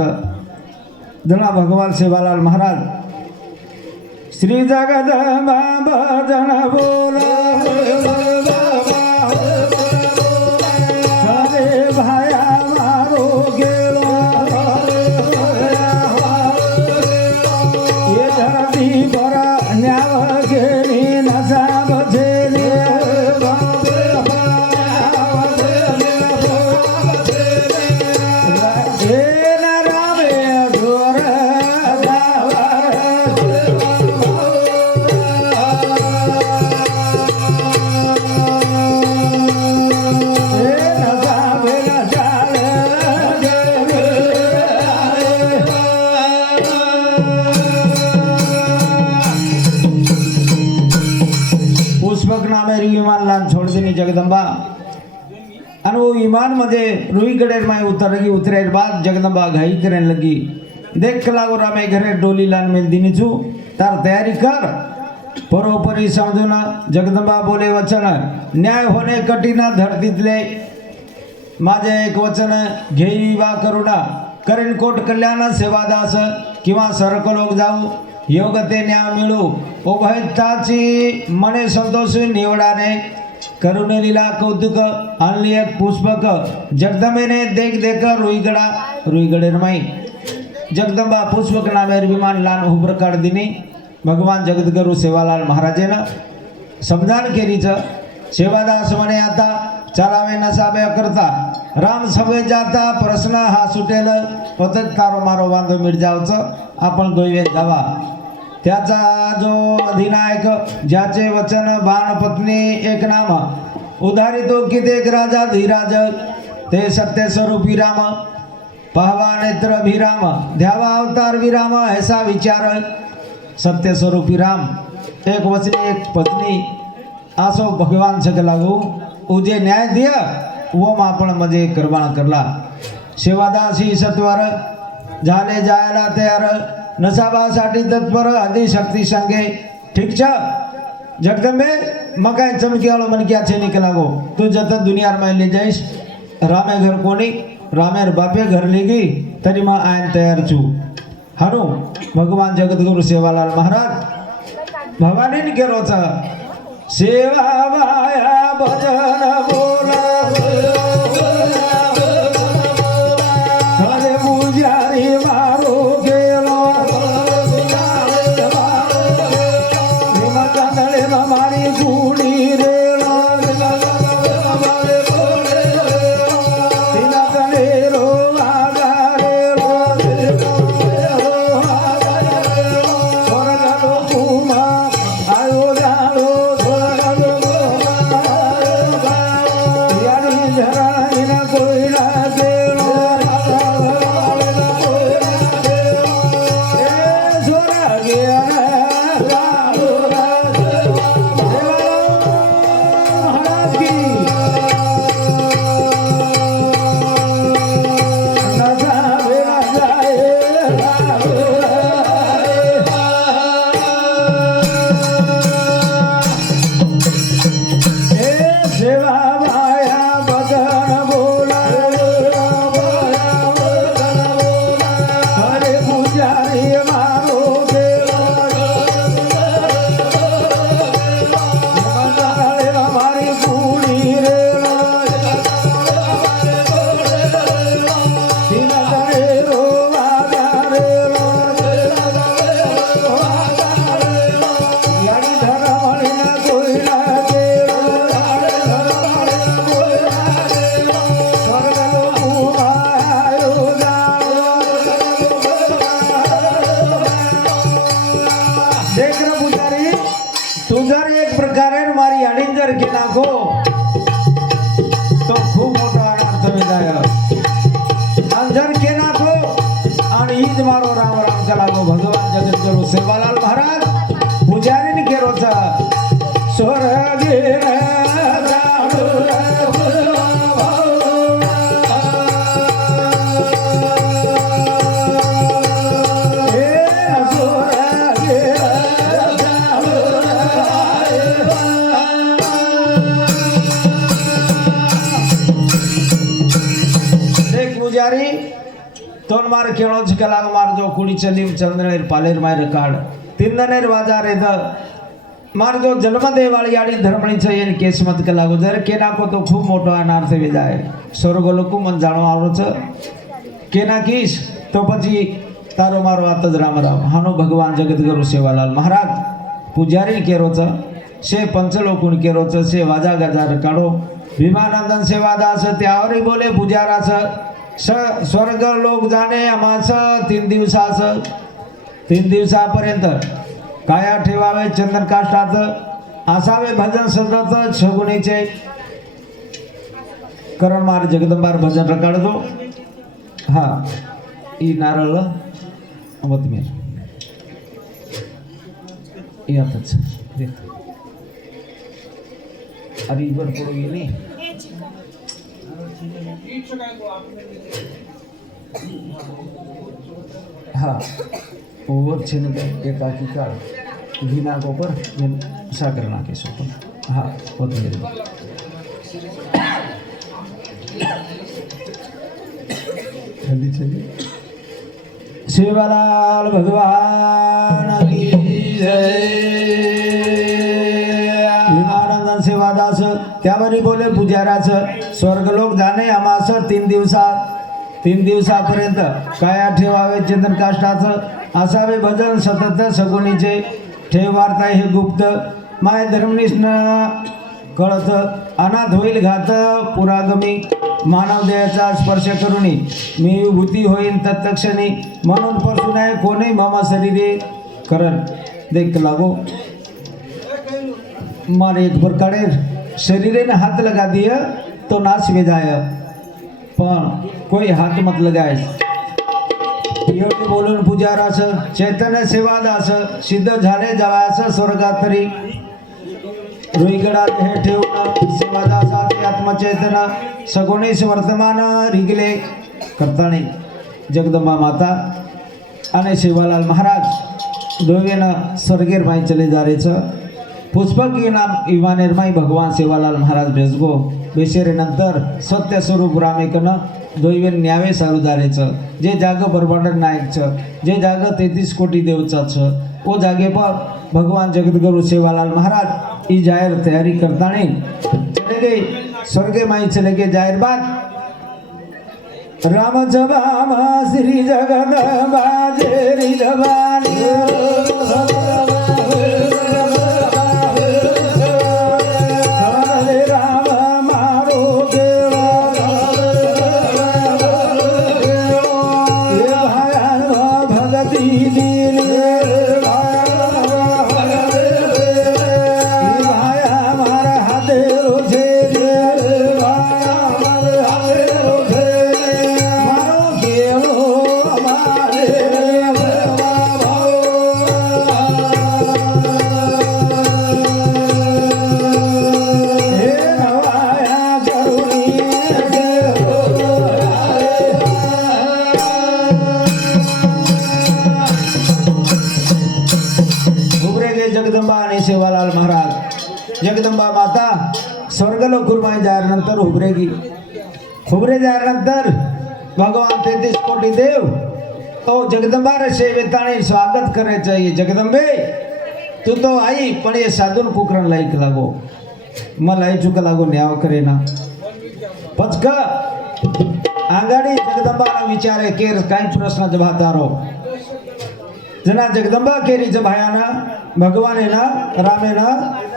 जणा भगवान सेवालाल महाराज श्री जगदंबा भजन बोला सारे भाया मारो गेलो ये धरती पर न्याव गेली नसा बजेली विमान लान छोड़ देनी जगदंबा और वो विमान मध्ये रुई गडेर में उतर लगी उतरे बाद जगदंबा घाई करने लगी देख लागो रामे घरे डोली लान मिल दिनी छू तार तैयारी कर परोपरी समझून जगदंबा बोले वचन न्याय होणे कठीण धरतीतले माझे एक वचन घेई वा करुणा करेन कोट कल्याण सेवादास किंवा सरक लोक जाऊ योग ते न्याय मिळू उभयताची मने संतोष निवडाने करुणे लीला कौतुक आणली एक पुष्पक जगदंबेने देख देख रुईगडेर माई जगदंबा पुष्पक नामेर विमान लान उभरकाड दिनी भगवान जगद्गुरु सेवालाल महाराजेन समजान केरीच सेवादास म्हणे आता चालावे नसावे करता राम सभे जाता प्रश्न हा सुटेल पतत तारो मारो वांदो मिरजावच आपण दोयवे जावा त्याचा जो अधिनायक ज्याचे वचन बाण पत्नी एक नाम उधारितो कितेक राजा धीराज ते सत्य स्वरूपी राम पाहवा नेत्र अभिराम ध्यावा अवतार विराम ऐसा विचार सत्य स्वरूपी राम एक वचनी एक पत्नी आसो भगवान सक लागू उजे न्याय दिया वो आपण मजे करवाण करला सेवादासी सत्वर झाले जायला तयार नसाबासाठी तत्पर आदिशक्ती संगे ठीक छ जगदम्बे मकाई चमकीवालो मन क्या छे निकला गो तू जत दुनिया में ले जाइस रामे घर कोनी रामेर बापे घर लेगी तरी मैं आयन तैयार छु हनु भगवान जगतगुरु सेवालाल महाराज भवानी ने केरो छ सेवा वाया भजन बोला हरे पुजारी मारो गेलो हिमचंदले मारी गुड़ी रेलो तिनकले रो आगारे रो स्वर्ग लोकुमा आयो जालो नाखो तो खूप मोठा अनर्थ विदाय अंजन के नाखो आणि ईज मारो राम राम लागो भगवान जगतगुरु सेवालाल महाराज पुजारी ने केरो छ स्वर्गे तोन मार केळो झकलाग मार जो कुडी चली चंद्रनेर पालेर मार काढ तिंदनेर बाजार एद मार जो जन्म देवाळी आडी धर्मणी छ एन केस मत कलागो जर केना को तो खूप मोठो अनार्थ विदाय स्वर्ग लोक मन जाणो आवरो छ केना कीस तो પછી तारो मारो आतज राम राम हानो भगवान जगतगुरु सेवालाल महाराज पुजारी केरो छ से पंचलोकुन केरो छ से वाजा गजार काढो विमानंदन सेवादास त्यावरी बोले पुजारा छ स्वर्ग लोक जाणे आमास 3 दिवसास 3 दिवसापर्यंत काया ठेवावे चंदन काष्टात असावे भजन सतत शगुनीचे करण मार जगदंबार भजन रकाडतो हा ई नारळ अवतमेर यातच देख अरे इवर पडो गेली हाँ ओवर छे एक आखी काढ़ घी नाखो पर साकर नाखे सो हाँ कोथिंबीर जल्दी जल्दी सेवालाल भगवान की जय विमानंदन सेवादास त्यावरी बोले पुजाराच स्वर्गलोक जाणे आमास 3 दिवसापर्यंत काया ठेवावे चंदन काष्टाच असावे भजन सतत सगुणीचे ठेव वार्ता हे गुप्त माय धर्मनिष्ठ कळत अनाथ होईल घात पुरागमी मानव देहाचा स्पर्श करुणी मी विभूती होईन तत्क्षणी म्हणून परसू नये कोणी मम शरीरे करण देख लागो मारे एक प्रकारे शरीरे में हाथ लगा दिया तो नाश में जाए पण कोई हाथ मत लगाए एवढे बोलून पुजारास चैतन्य सेवादास सिद्ध झाले जावास स्वर्गातरी रुईगडा हे ठेवून सेवादासाचे आत्मचैतन्य सगुणेश वर्तमान रिगले करताणी जगदंबा माता અને સેવાલાલ મહારાજ દોવેના સ્વર્ગેર માઈ ચલે जा रहे छ पुष्पक नाम विमानेर माई भगवान सेवालाल महाराज भेजगो बेशेरे नंतर सत्य स्वरूप रामेकन दोवेन न्यावे सारू जारे छ जे जाग बरबाडर नायक छ जे जाग 33 कोटी देवचा छ वो जागे पर भगवान जगतगुरु सेवालाल महाराज ई जाहिर तैयारी करता नहीं चले गए स्वर्गे माई चले गए जाहिर बात राम जबामा श्री जगदंबा जेरी जबानी सेवालाल महाराज जगदंबा माता स्वर्गलोक गुरुमाई जाल्यानंतर उभरेगी उभरे जाल्यानंतर भगवान 33 कोटी देव तो जगदंबा रे सेवेताणी स्वागत करे चाहिए जगदंबे तू तो आई पण ये साधून कुकरण लायक लागो मला चुक लागो न्याव करे ना पचक आंगाडी जगदंबाना विचारे केर काही प्रश्न जवाबदारो जना जगदंबा केरी ज भायाना भगवान है ना रामे ना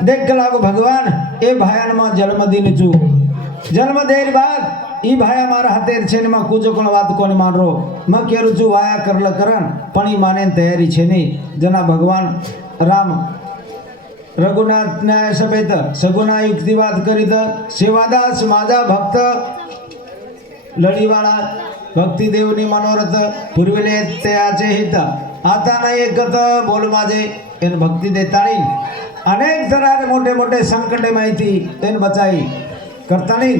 देख लागो भगवान ए भायान में जन्म दिन चू जन्म देर बाद ई भाया मारा हाथेर छे में कुजो कोण बात कोने मानरो म केरु चू वाया करल करण पण ई माने तैयारी छे नहीं जना भगवान राम रघुनाथ न्याय सभेत सगुना युक्तिवाद करीत सेवादास माझा भक्त लढीवाळा भक्ती देवनी मनोरथ पूर्वीले त्याचे हित आता नाही एकत बोल माझे एन भक्ती देताणी अनेक जणारे मोठे मोठे संकटे माहिती एन बचाई करताणी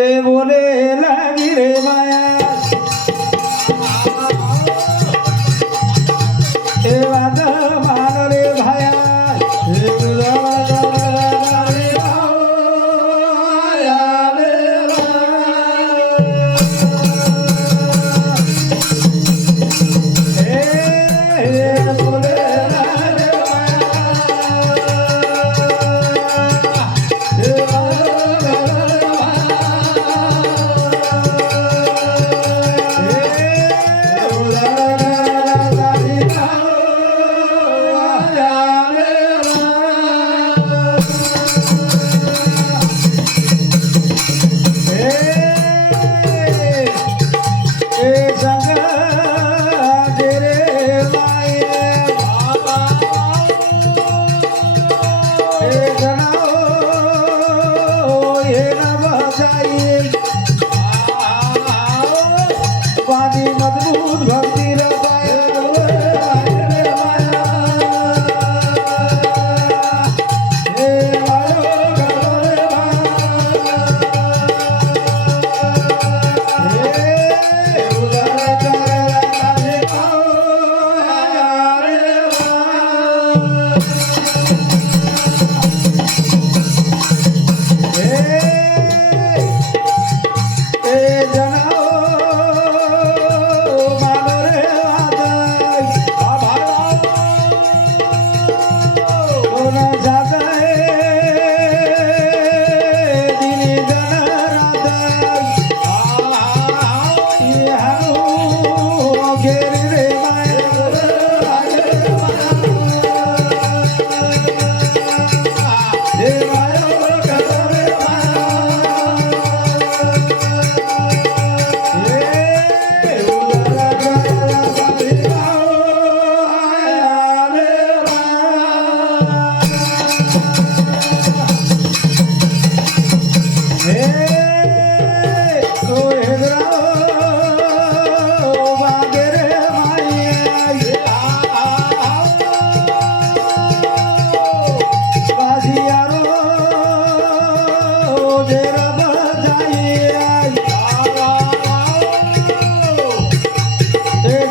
ए बोले लागी रे माया ए वाद मान रे भाया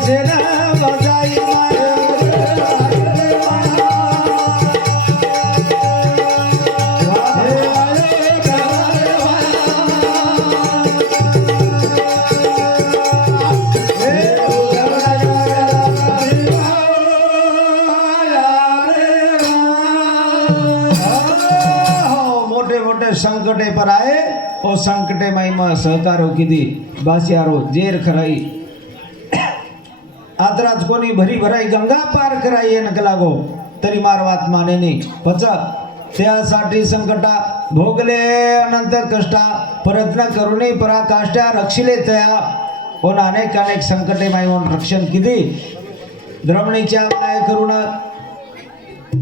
सेना बजाई मोटे मोटे संकटे पर आए और संकटे में सहकारो कीधी बासियारो जेर खराई आतराज कोणी भरी भराई गंगा पार कराई ये नक लागो तरी मार वात माने नाही पचा त्यासाठी संकटा भोगले अनंत कष्टा प्रयत्न करूनही पराकाष्ठा रक्षिले तया पण अनेक अनेक संकटे मायवून रक्षण किती द्रमणीच्या माय करुण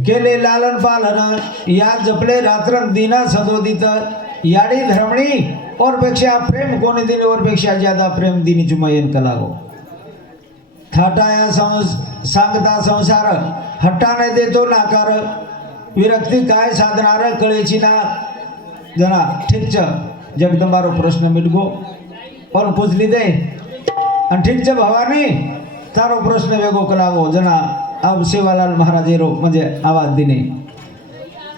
केले लालन पालन या जपले रात्रन दिना सदोदित याडी धर्मणी और पेक्षा प्रेम कोणी दिने और पेक्षा ज्यादा प्रेम दिनी चुमयन कलागो थाटाया सांगता संसार हट्टाने देतो नाकार विरक्ती काय साधनार कळेची ना जना ठीक छ जगदंबारो प्रश्न मिटगो और पूछली दे आणि ठीक छ भवानी तारो प्रश्न वेगो कलागो जना अब सेवालाल महाराजेरो म्हणजे आवाज दिने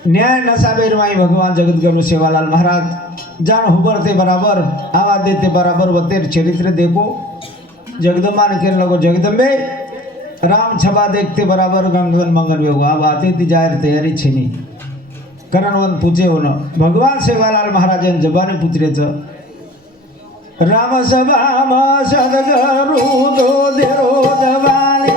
न्याय नसाबेर माई भगवान जगतगुरु सेवालाल महाराज जान हुबरते बराबर आवाज देते बराबर वतेर चरित्र देखो जगदम्बा ने कहने लगो जगदम्बे राम छबा देखते बराबर गंगन मंगन वेगो अब आते ती जाहिर तैयारी छेनी करणवन पूछे हो न भगवान सेवालाल महाराजन जबाने पुत्रेच राम सभा म सदगुरु दो देरो जवाने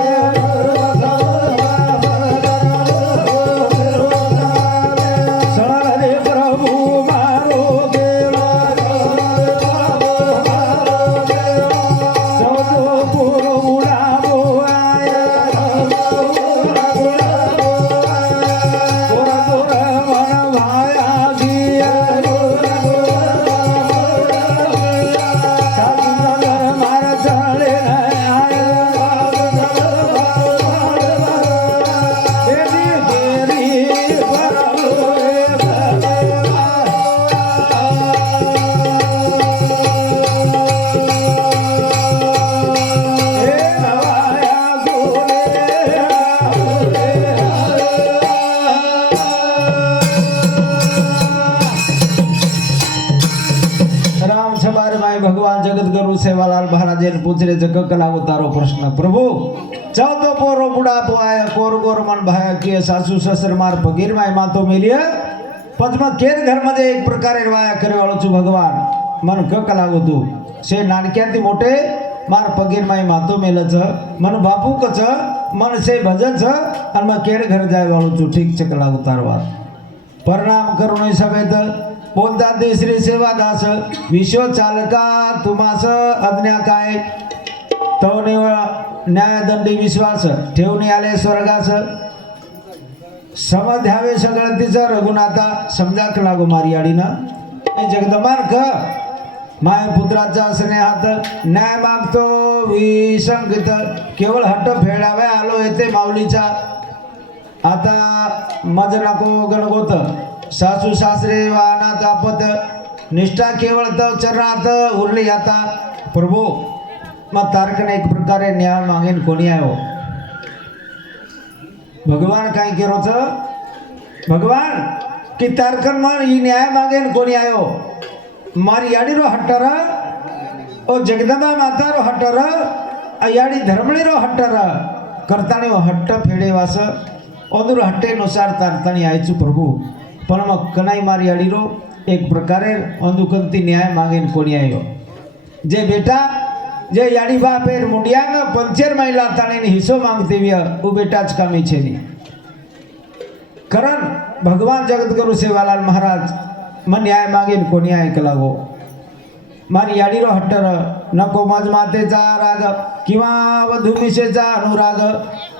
भगवान जगतगुरु सेवालाल महाराज पूछले जग कला तारो प्रश्न प्रभु चौदो पोरो बुढ़ापो आया कोर गोर मन भाया किए सासू ससर मार पगीर माय मातो मेलिया पद्म केर घर मध्ये एक प्रकारे वाया करे वाळो छु भगवान मन क कलागो तू से नानक्याती मोठे मार पगीर माय मातो मेलच मन बापू कच मन से भजच आणि मग केर घर जाय वाळो छु ठीक छ कलागो तारवा परिणाम करून सवेत बोलता श्री सेवादास विश्व चालका तुम्हास अज्ञा काय तो न्यायदंडी विश्वास ठेवून आले स्वर्गास समज द्यावे सगळं तिचं रघुनाथा समजाक लागो मारी आडीनं जगदंबार क माय पुत्राचा स्नेहात न्याय मागतो विसंगत केवळ हट्ट फेडावे आलो येते माऊलीचा आता मज नको गणगोत सासू सासरे वाहनात आपत निष्ठा केवळ तर चरणात उरली आता प्रभू मग तारकने एक प्रकारे न्याय मागेन कोणी आयो भगवान काय केरोच भगवान की तारकन मन ही न्याय मागेन कोणी आयो मारी याडीरो हट्टर ओ जगदंबा मातारो हट्टर याडी धर्मणीरो हट्टर करताने हट्ट फेडे वास ओंदुर हट्टेनुसार तारतानी आयचू प्रभू पण मग कनाई मारी अडीरो एक प्रकारे अंदुकंती न्याय मागेन कोणी आयो जे बेटा जे याडी बापेर मुंडियांग पंचेर महिला ताणे हिस्सो मागते उ बेटाच कामी छेनी कारण भगवान जगतगुरु सेवालाल महाराज मन न्याय मागेन कोणी ऐकलागो मारी याडीरो हट्टर नको मज मातेचा राग किंवा वधुमिशेचा अनुराग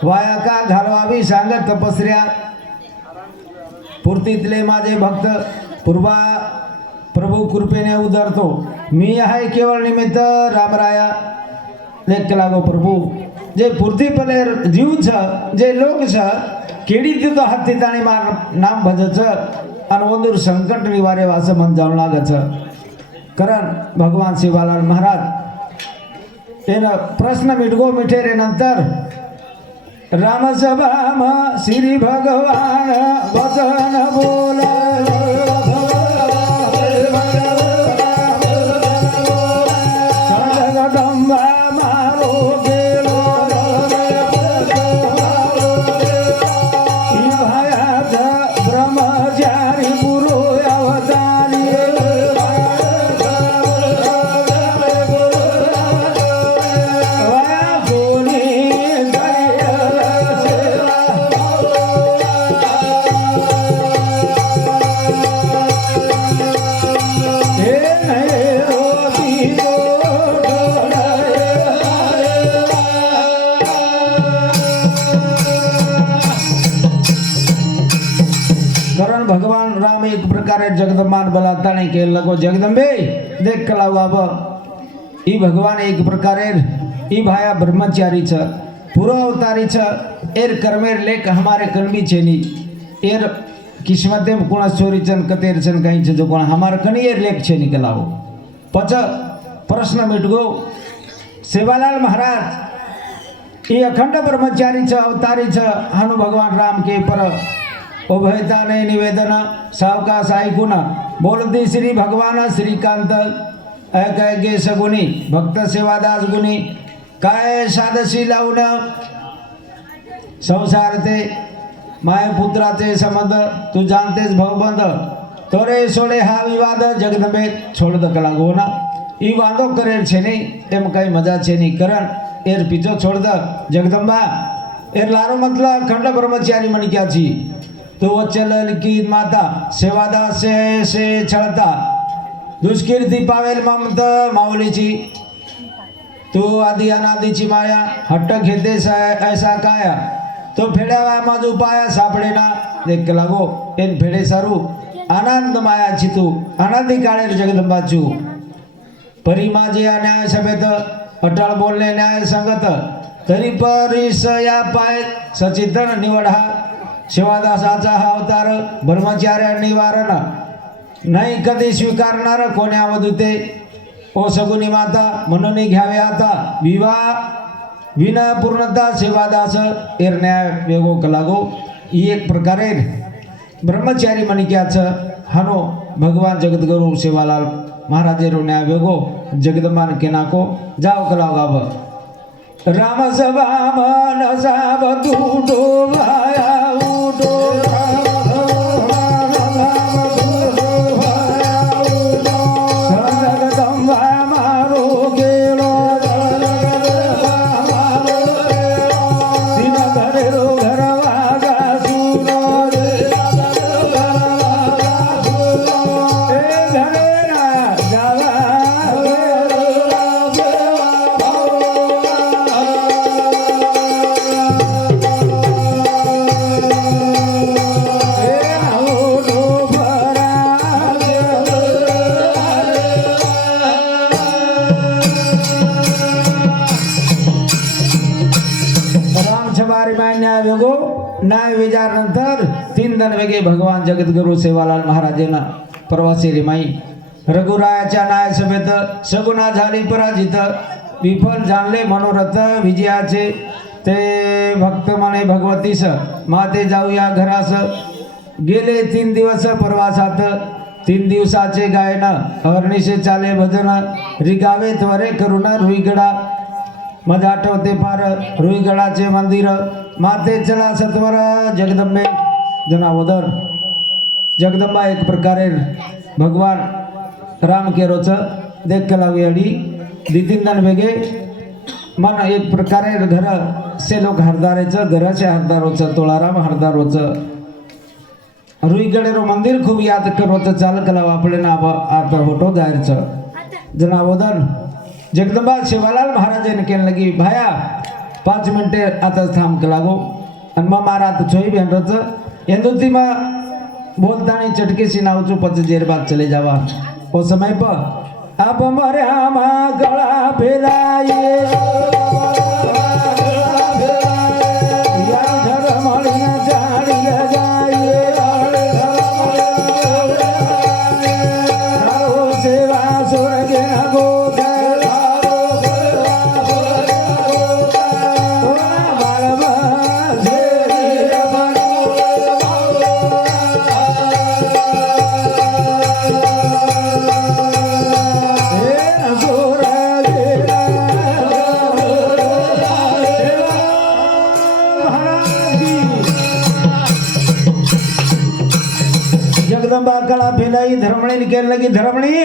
वाया का घालवावी सांगत तपस्या पूर्तीतले माझे भक्त पूर्वा प्रभू कृपेने उदरतो मी आहे केवळ निमित्त रामराया लेख लागो प्रभू जे पूर्तीपणे जीव छ जे लोक छ केडी तिथं हाती ताणी मार नाम भजच आणि वंदूर संकट निवारे वास मन जाऊ लागच कारण भगवान सेवालाल महाराज तेनं प्रश्न मिटगो मिठे रे नंतर रामसभा श्री भगवान वचन बोला जगदंबा मारो गेलो भयात ब्रह्मचारी गुरु अवतारी कारण भगवान राम एक प्रकारे जगदंबान बोलाता नहीं के लगो जगदंबे देख कलाव अब ई भगवान एक प्रकारे ई भाया ब्रह्मचारी छ पूर्व अवतारी छ एर कर्मेर लेख हमारे कणबी छेनी एर किस्मते कोणा चोरीचन कतेरचन काही छ जो कोण हमार कणी एर लेख छेनी कलाव पच प्रश्न मिटगो सेवालाल महाराज ई अखंड ब्रह्मचारी छ अवतारी छ हनु भगवान राम के पर उभयता ने निवेदन सावकाश ऐकून बोलती श्री भगवान श्रीकांत ऐके सगुणी भक्त सेवादास गुणी काय साधशी लावून संसार ते माय पुत्राचे संबंध तू जाणतेस भाऊबंद तोरे सोडे हा विवाद जगदंबे छोड़ दकला गोना ई वादो करेल छे नहीं एम कई मजा छे नहीं करण एर पीछो छोड़ द जगदंबा एर लारो मतलब खंड ब्रह्मचारी मन क्या छी तो वचल लिखित माता सेवादास से छळता दुष्कीर्ती पावेल ममत माऊलीची तू आदि अनादीची माया हट्ट घेते ऐसा काया तो फेड्यावा माझ उपाया सापडे ना देख लागो एन फेडे सारू आनंद मायाची तू अनादि काळे जगदंबाचू परी माझे न्याय सभेत अटळ बोलणे न्याय संगत तरी परिस या पाय सचितन निवडा शिवादासाचा हा अवतार ब्रह्मचार्य निवारण नाही कधी स्वीकारणार कोण्या वदुते ओ सगुनी माता म्हणून घ्यावे आता विवाह विना पूर्णता सेवादास एर न्याय वेगो कलागो ही एक प्रकारे ब्रह्मचारी मणिक्याच हनो भगवान जगद्गुरु सेवालाल महाराजेरो न्याय वेगो जगदंबान के नाको जाओ कलाव गाव राम सभा मन साब टूटो भाया उठो जगदंबा मारो गेलो दिन घरेरो घर वागा सुनो घरेरा जावा न्याय विचारनंतर 3 दिन वेगे भगवान जगद्गुरु सेवालाल महाराजांना प्रवासी रिमाई रघुरायाच्या न्याय सभेत सगुणा झाली पराजित विफल जाणले मनोरथ विजयाचे ते भक्त म्हणे भगवतीस माते जाऊया घरास गेले 3 दिवस प्रवासात 3 दिवसाचे गायन अहर्निशे चाले भजन रिगावे त्वरे करुण रुईगडा मज आठवते फार रुईगडाचे मंदिर माते चला सत्वर जगदंबे जनावदर जगदंबा एक प्रकारे भगवान राम के रोच देख कलावी अडी 2-3 दिन वेगे मन एक प्रकारे घर से लोक हरदारेच घराचे हरदारोच तोळाराम हरदारोच रुईगडेरो मंदिर खूप याद करोच चाल कलाव आपले ना आता फोटो जायरच जनावदर जगदंबा शिवालाल महाराज के लगी भाया 5 मिनटे आता थांब लागो आणि मग मारा आता छोई भेंडोच येंदुती मग बोलतानी चटकेसी नावचू पच जेर बात चले जावा ओ समय पर अब मर्या मा गळा फेलाये या धर्मळीना जाडी लगाये राहो सेवा सुरगे गो फेलाई धर्मणी केलं लगी धर्मणी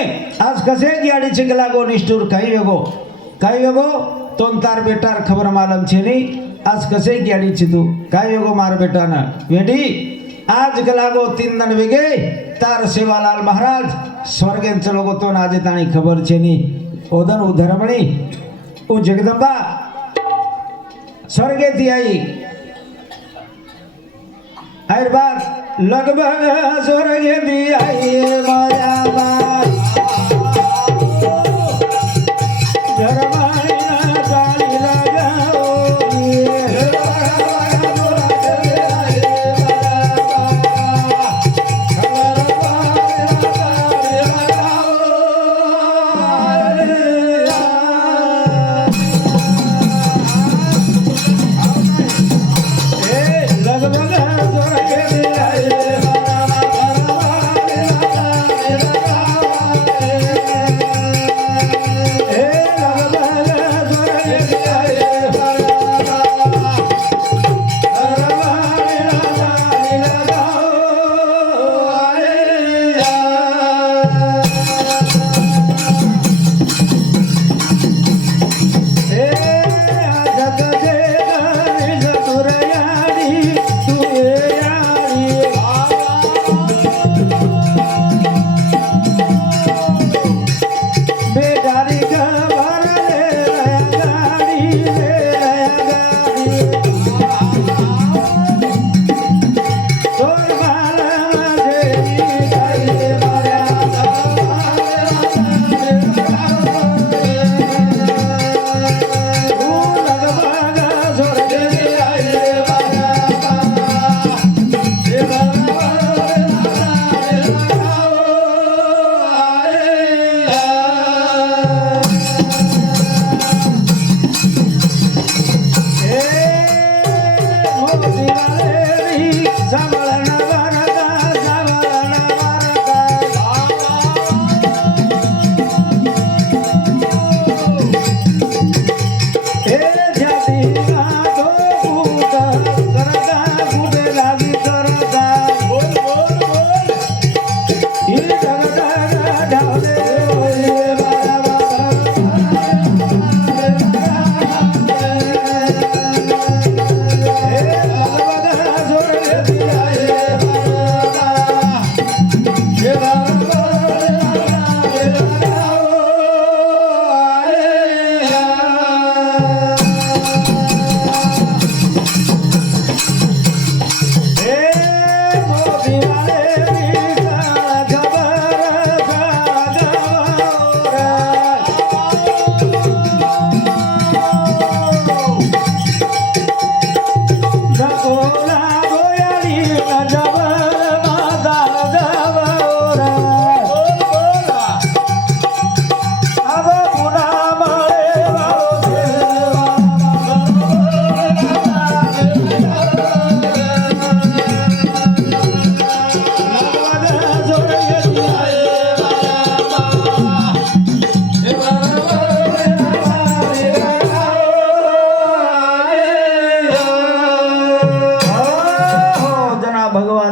आज कसे गाडीचे गेला गो निष्ठूर काही वेगो तोन तार बेटार खबर मालम छे नी आज कसे गाडीची तू काय वेगो मार बेटाना वेडी आज गला गो 3 दिन वेगे तार सेवालाल महाराज स्वर्गेन चलो गो तो आज ताणी खबर छे नी ओदन उ धर्मणी उ जगदंबा स्वर्गे थी आई हर बात लगभग स्वर्गे थी आई माया माई धर्मणी ना ताली लगाओ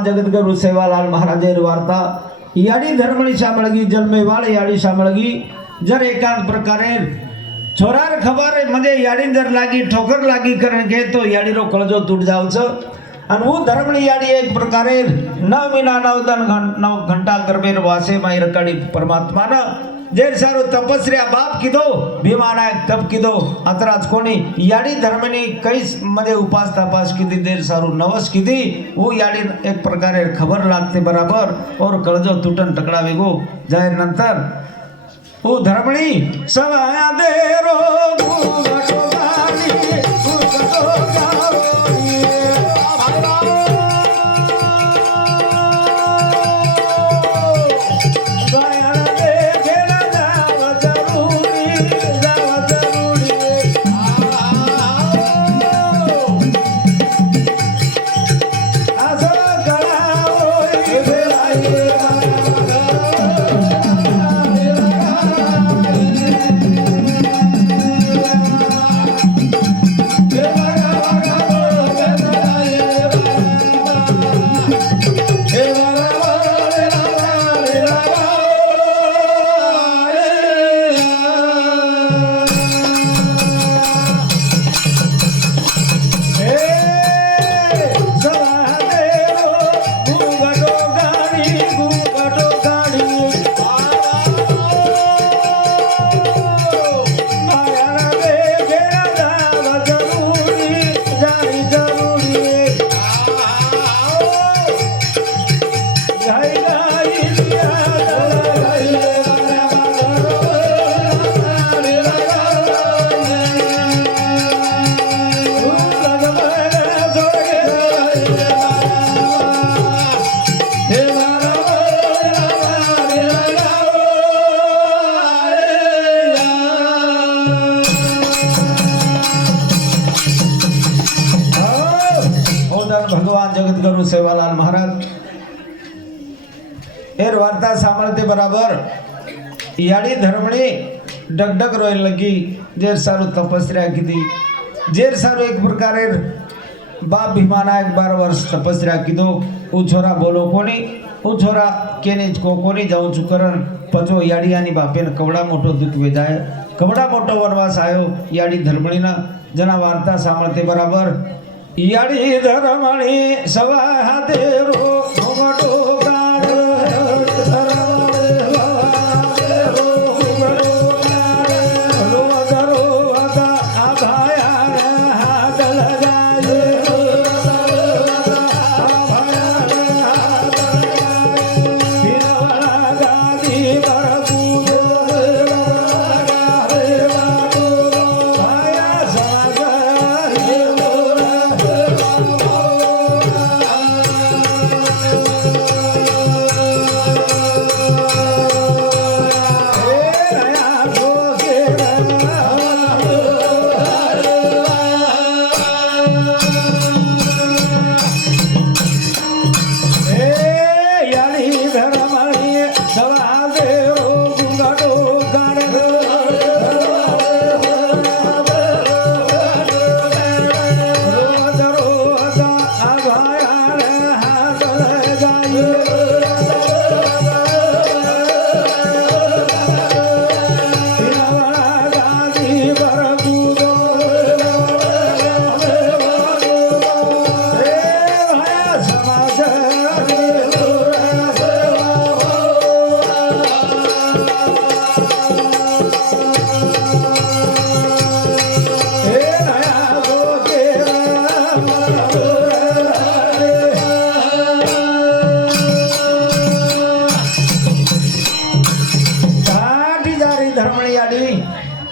जगद्गुरु सेवालाल महाराजेर वार्ता याडी धर्मणी सामळगी जन्मेवाळ याडी सामळगी जर एकाच प्रकारे छोरार खबर मध्ये याडी जर लागी ठोकर लागी करण के तो याडी रो कळजो तुट जावच आणि वो धर्मणी याडी एक प्रकारे 9 महीना 9 घंटा करबेर वासे माई रकाडी परमात्मा न जेर सारो तपस्या बाप किदो भीमाना तप किदो अतराज कोणी याडी धर्मनी कैस मध्ये उपास तपास किदी देर सारो नवस किदी वो याडी एक प्रकारे खबर लागते बराबर और कळजो तुटन टकड़ा वेगो जाय नंतर वो धर्मणी सवाया देरो घूमटो गाणी घूमटो गाणी जगत गुरु सेवालाल महाराज एर वार्ता सामर्थ्य बराबर याडी धर्मणी डगडग रोय लगी जेर सारू तपस्या की जेर सारू एक प्रकारे बाप भीमाना एक 12 वर्ष तपस्या की दो उ छोरा बोलो कोणी उ छोरा केने को कोणी जाऊं चुकरण पचो याडी आणि बापेन कवडा मोठो दुख वेजाय कवडा मोठो वनवास आयो याडी धर्मणीना जना वार्ता सामर्थ्य बराबर याडी धर्मणी सवा हातेरो घोटो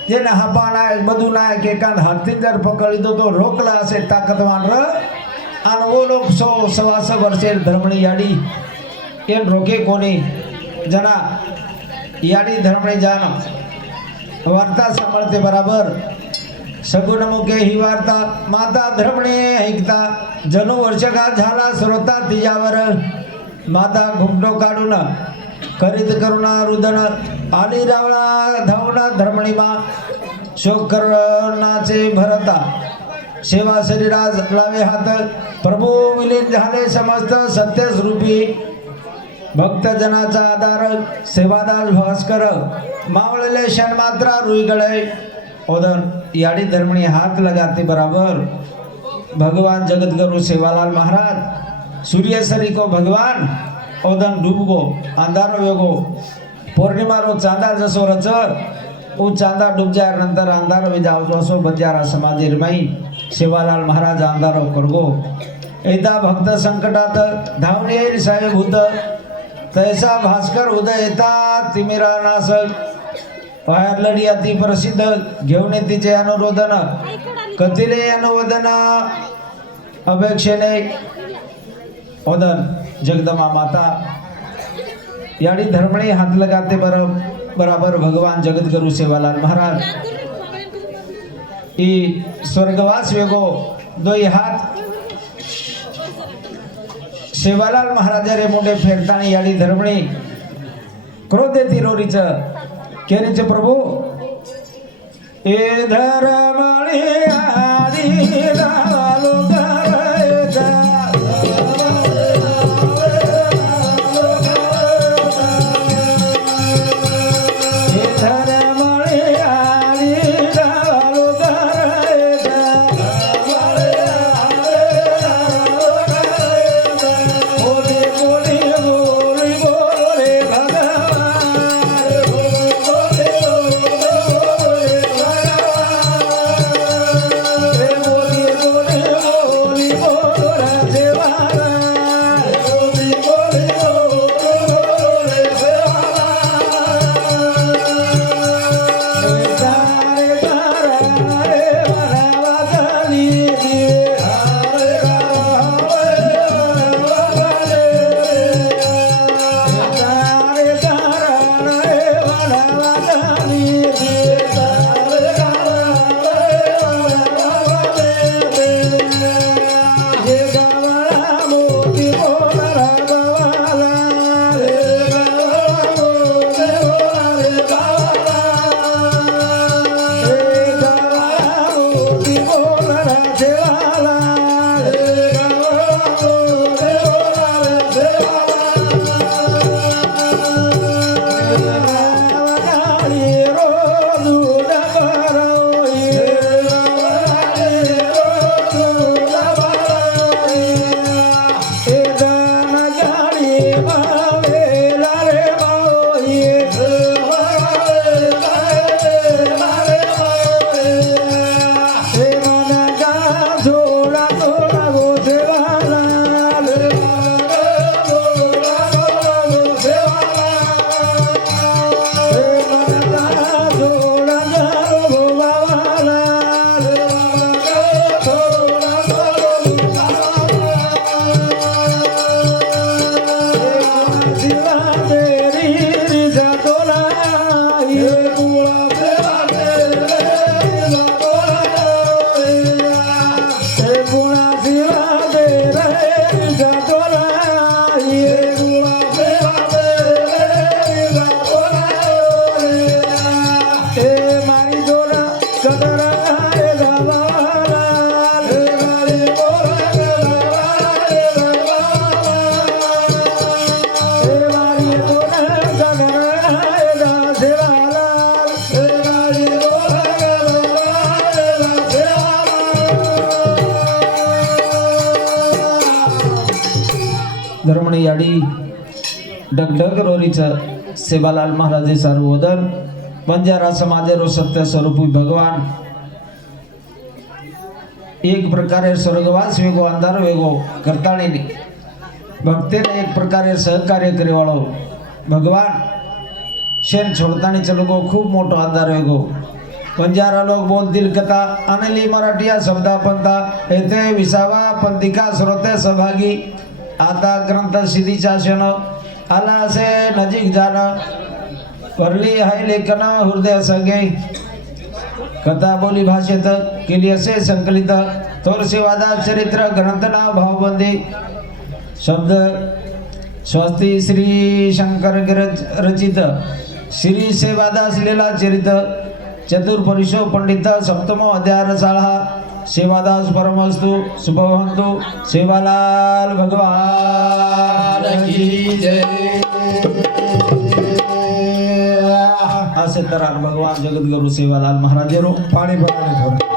जेने हपाना बधु नायक एकांत हाथी जर पकड़ी दो तो रोकला से ताकतवान आन वो लोग 100-125 वर्षे धर्मणी याडी एन रोके कोनी जना याडी धर्मणी जान वार्ता सामर्थ्य बराबर सगुण मुखे ही वार्ता माता धर्मणी ऐकता जनु वर्ष का झाला श्रोता तिजावर माता घुमटो काढून करीत करुणा रुदन आली रावळा धावना धर्मणीमा शोक करणाचे भरता सेवा शरीराज लावे हात प्रभू विलीन झाले समस्त सत्य स्वरूपी भक्त जनाचा आधार सेवादार भास्कर मावळले क्षण मात्रा रुई गळे ओदन याडी धर्मणी हाथ लगाते बराबर भगवान जगत गुरु सेवालाल महाराज सूर्य सरी को भगवान ओदन डूब गो अंधारो वेगो पूर्णिमा रो चांदा जसो रच उ चांदा डूब जाय नंतर अंधारो वे जाव जसो बजारा समाधी रमाई सेवालाल महाराज अंधारो करगो एदा भक्त संकटात धावणे येईल साहेब भूत तैसा भास्कर उदय येता तिमिरा नास बाहेर लढी अति प्रसिद्ध घेऊन तिचे अनुरोधन कथिले अनुवदन अपेक्षेने ओदन जगदमा माता याडी धर्मणी हाथ लगाते बराबर भगवान जगत गुरु सेवालाल महाराज ई स्वर्गवास वेगो दो हाथ सेवालाल महाराज रे मुंडे फेरतानी याडी धर्मणी क्रोधे तिरोरीच केरीच प्रभु ए धर्मणी याडी रावलो करायचा धर्मणी याडी डगडग रोरीचं सेवालाल महाराजे सार्वोदन बंजारा समाजेरो सत्य स्वरूपी भगवान एक प्रकारे स्वर्गवास वेगो अंधार वेगो करताळीनी भक्तेने एक प्रकारे सहकार्य करेवाळो भगवान शेण छोडतानी चलगो खूप मोठो अंधार वेगो बंजारा लोक बोलतील कथा अनली मराठी या शब्दापंथा येथे विसावा पंथिका श्रोते सहभागी आता ग्रंथ सिद्धीचा क्षण आला असे नजीक जाणं भरली आहे लेखन हृदय संगे कथा बोली भाषेत केली असे संकलित थोर सेवादा चरित्र ग्रंथना भावबंदी शब्द स्वस्ती श्री शंकर रचित श्री सेवादास लीला चरित चतुर्परिशो पंडित सप्तमो अध्याय रसाळा सेवादास परमस्तु शुभवंतु सेवालाल भगवान की जय। असे तरार भगवान जगद्गुरु सेवालाल महाराज रो पाणी भराने थोडं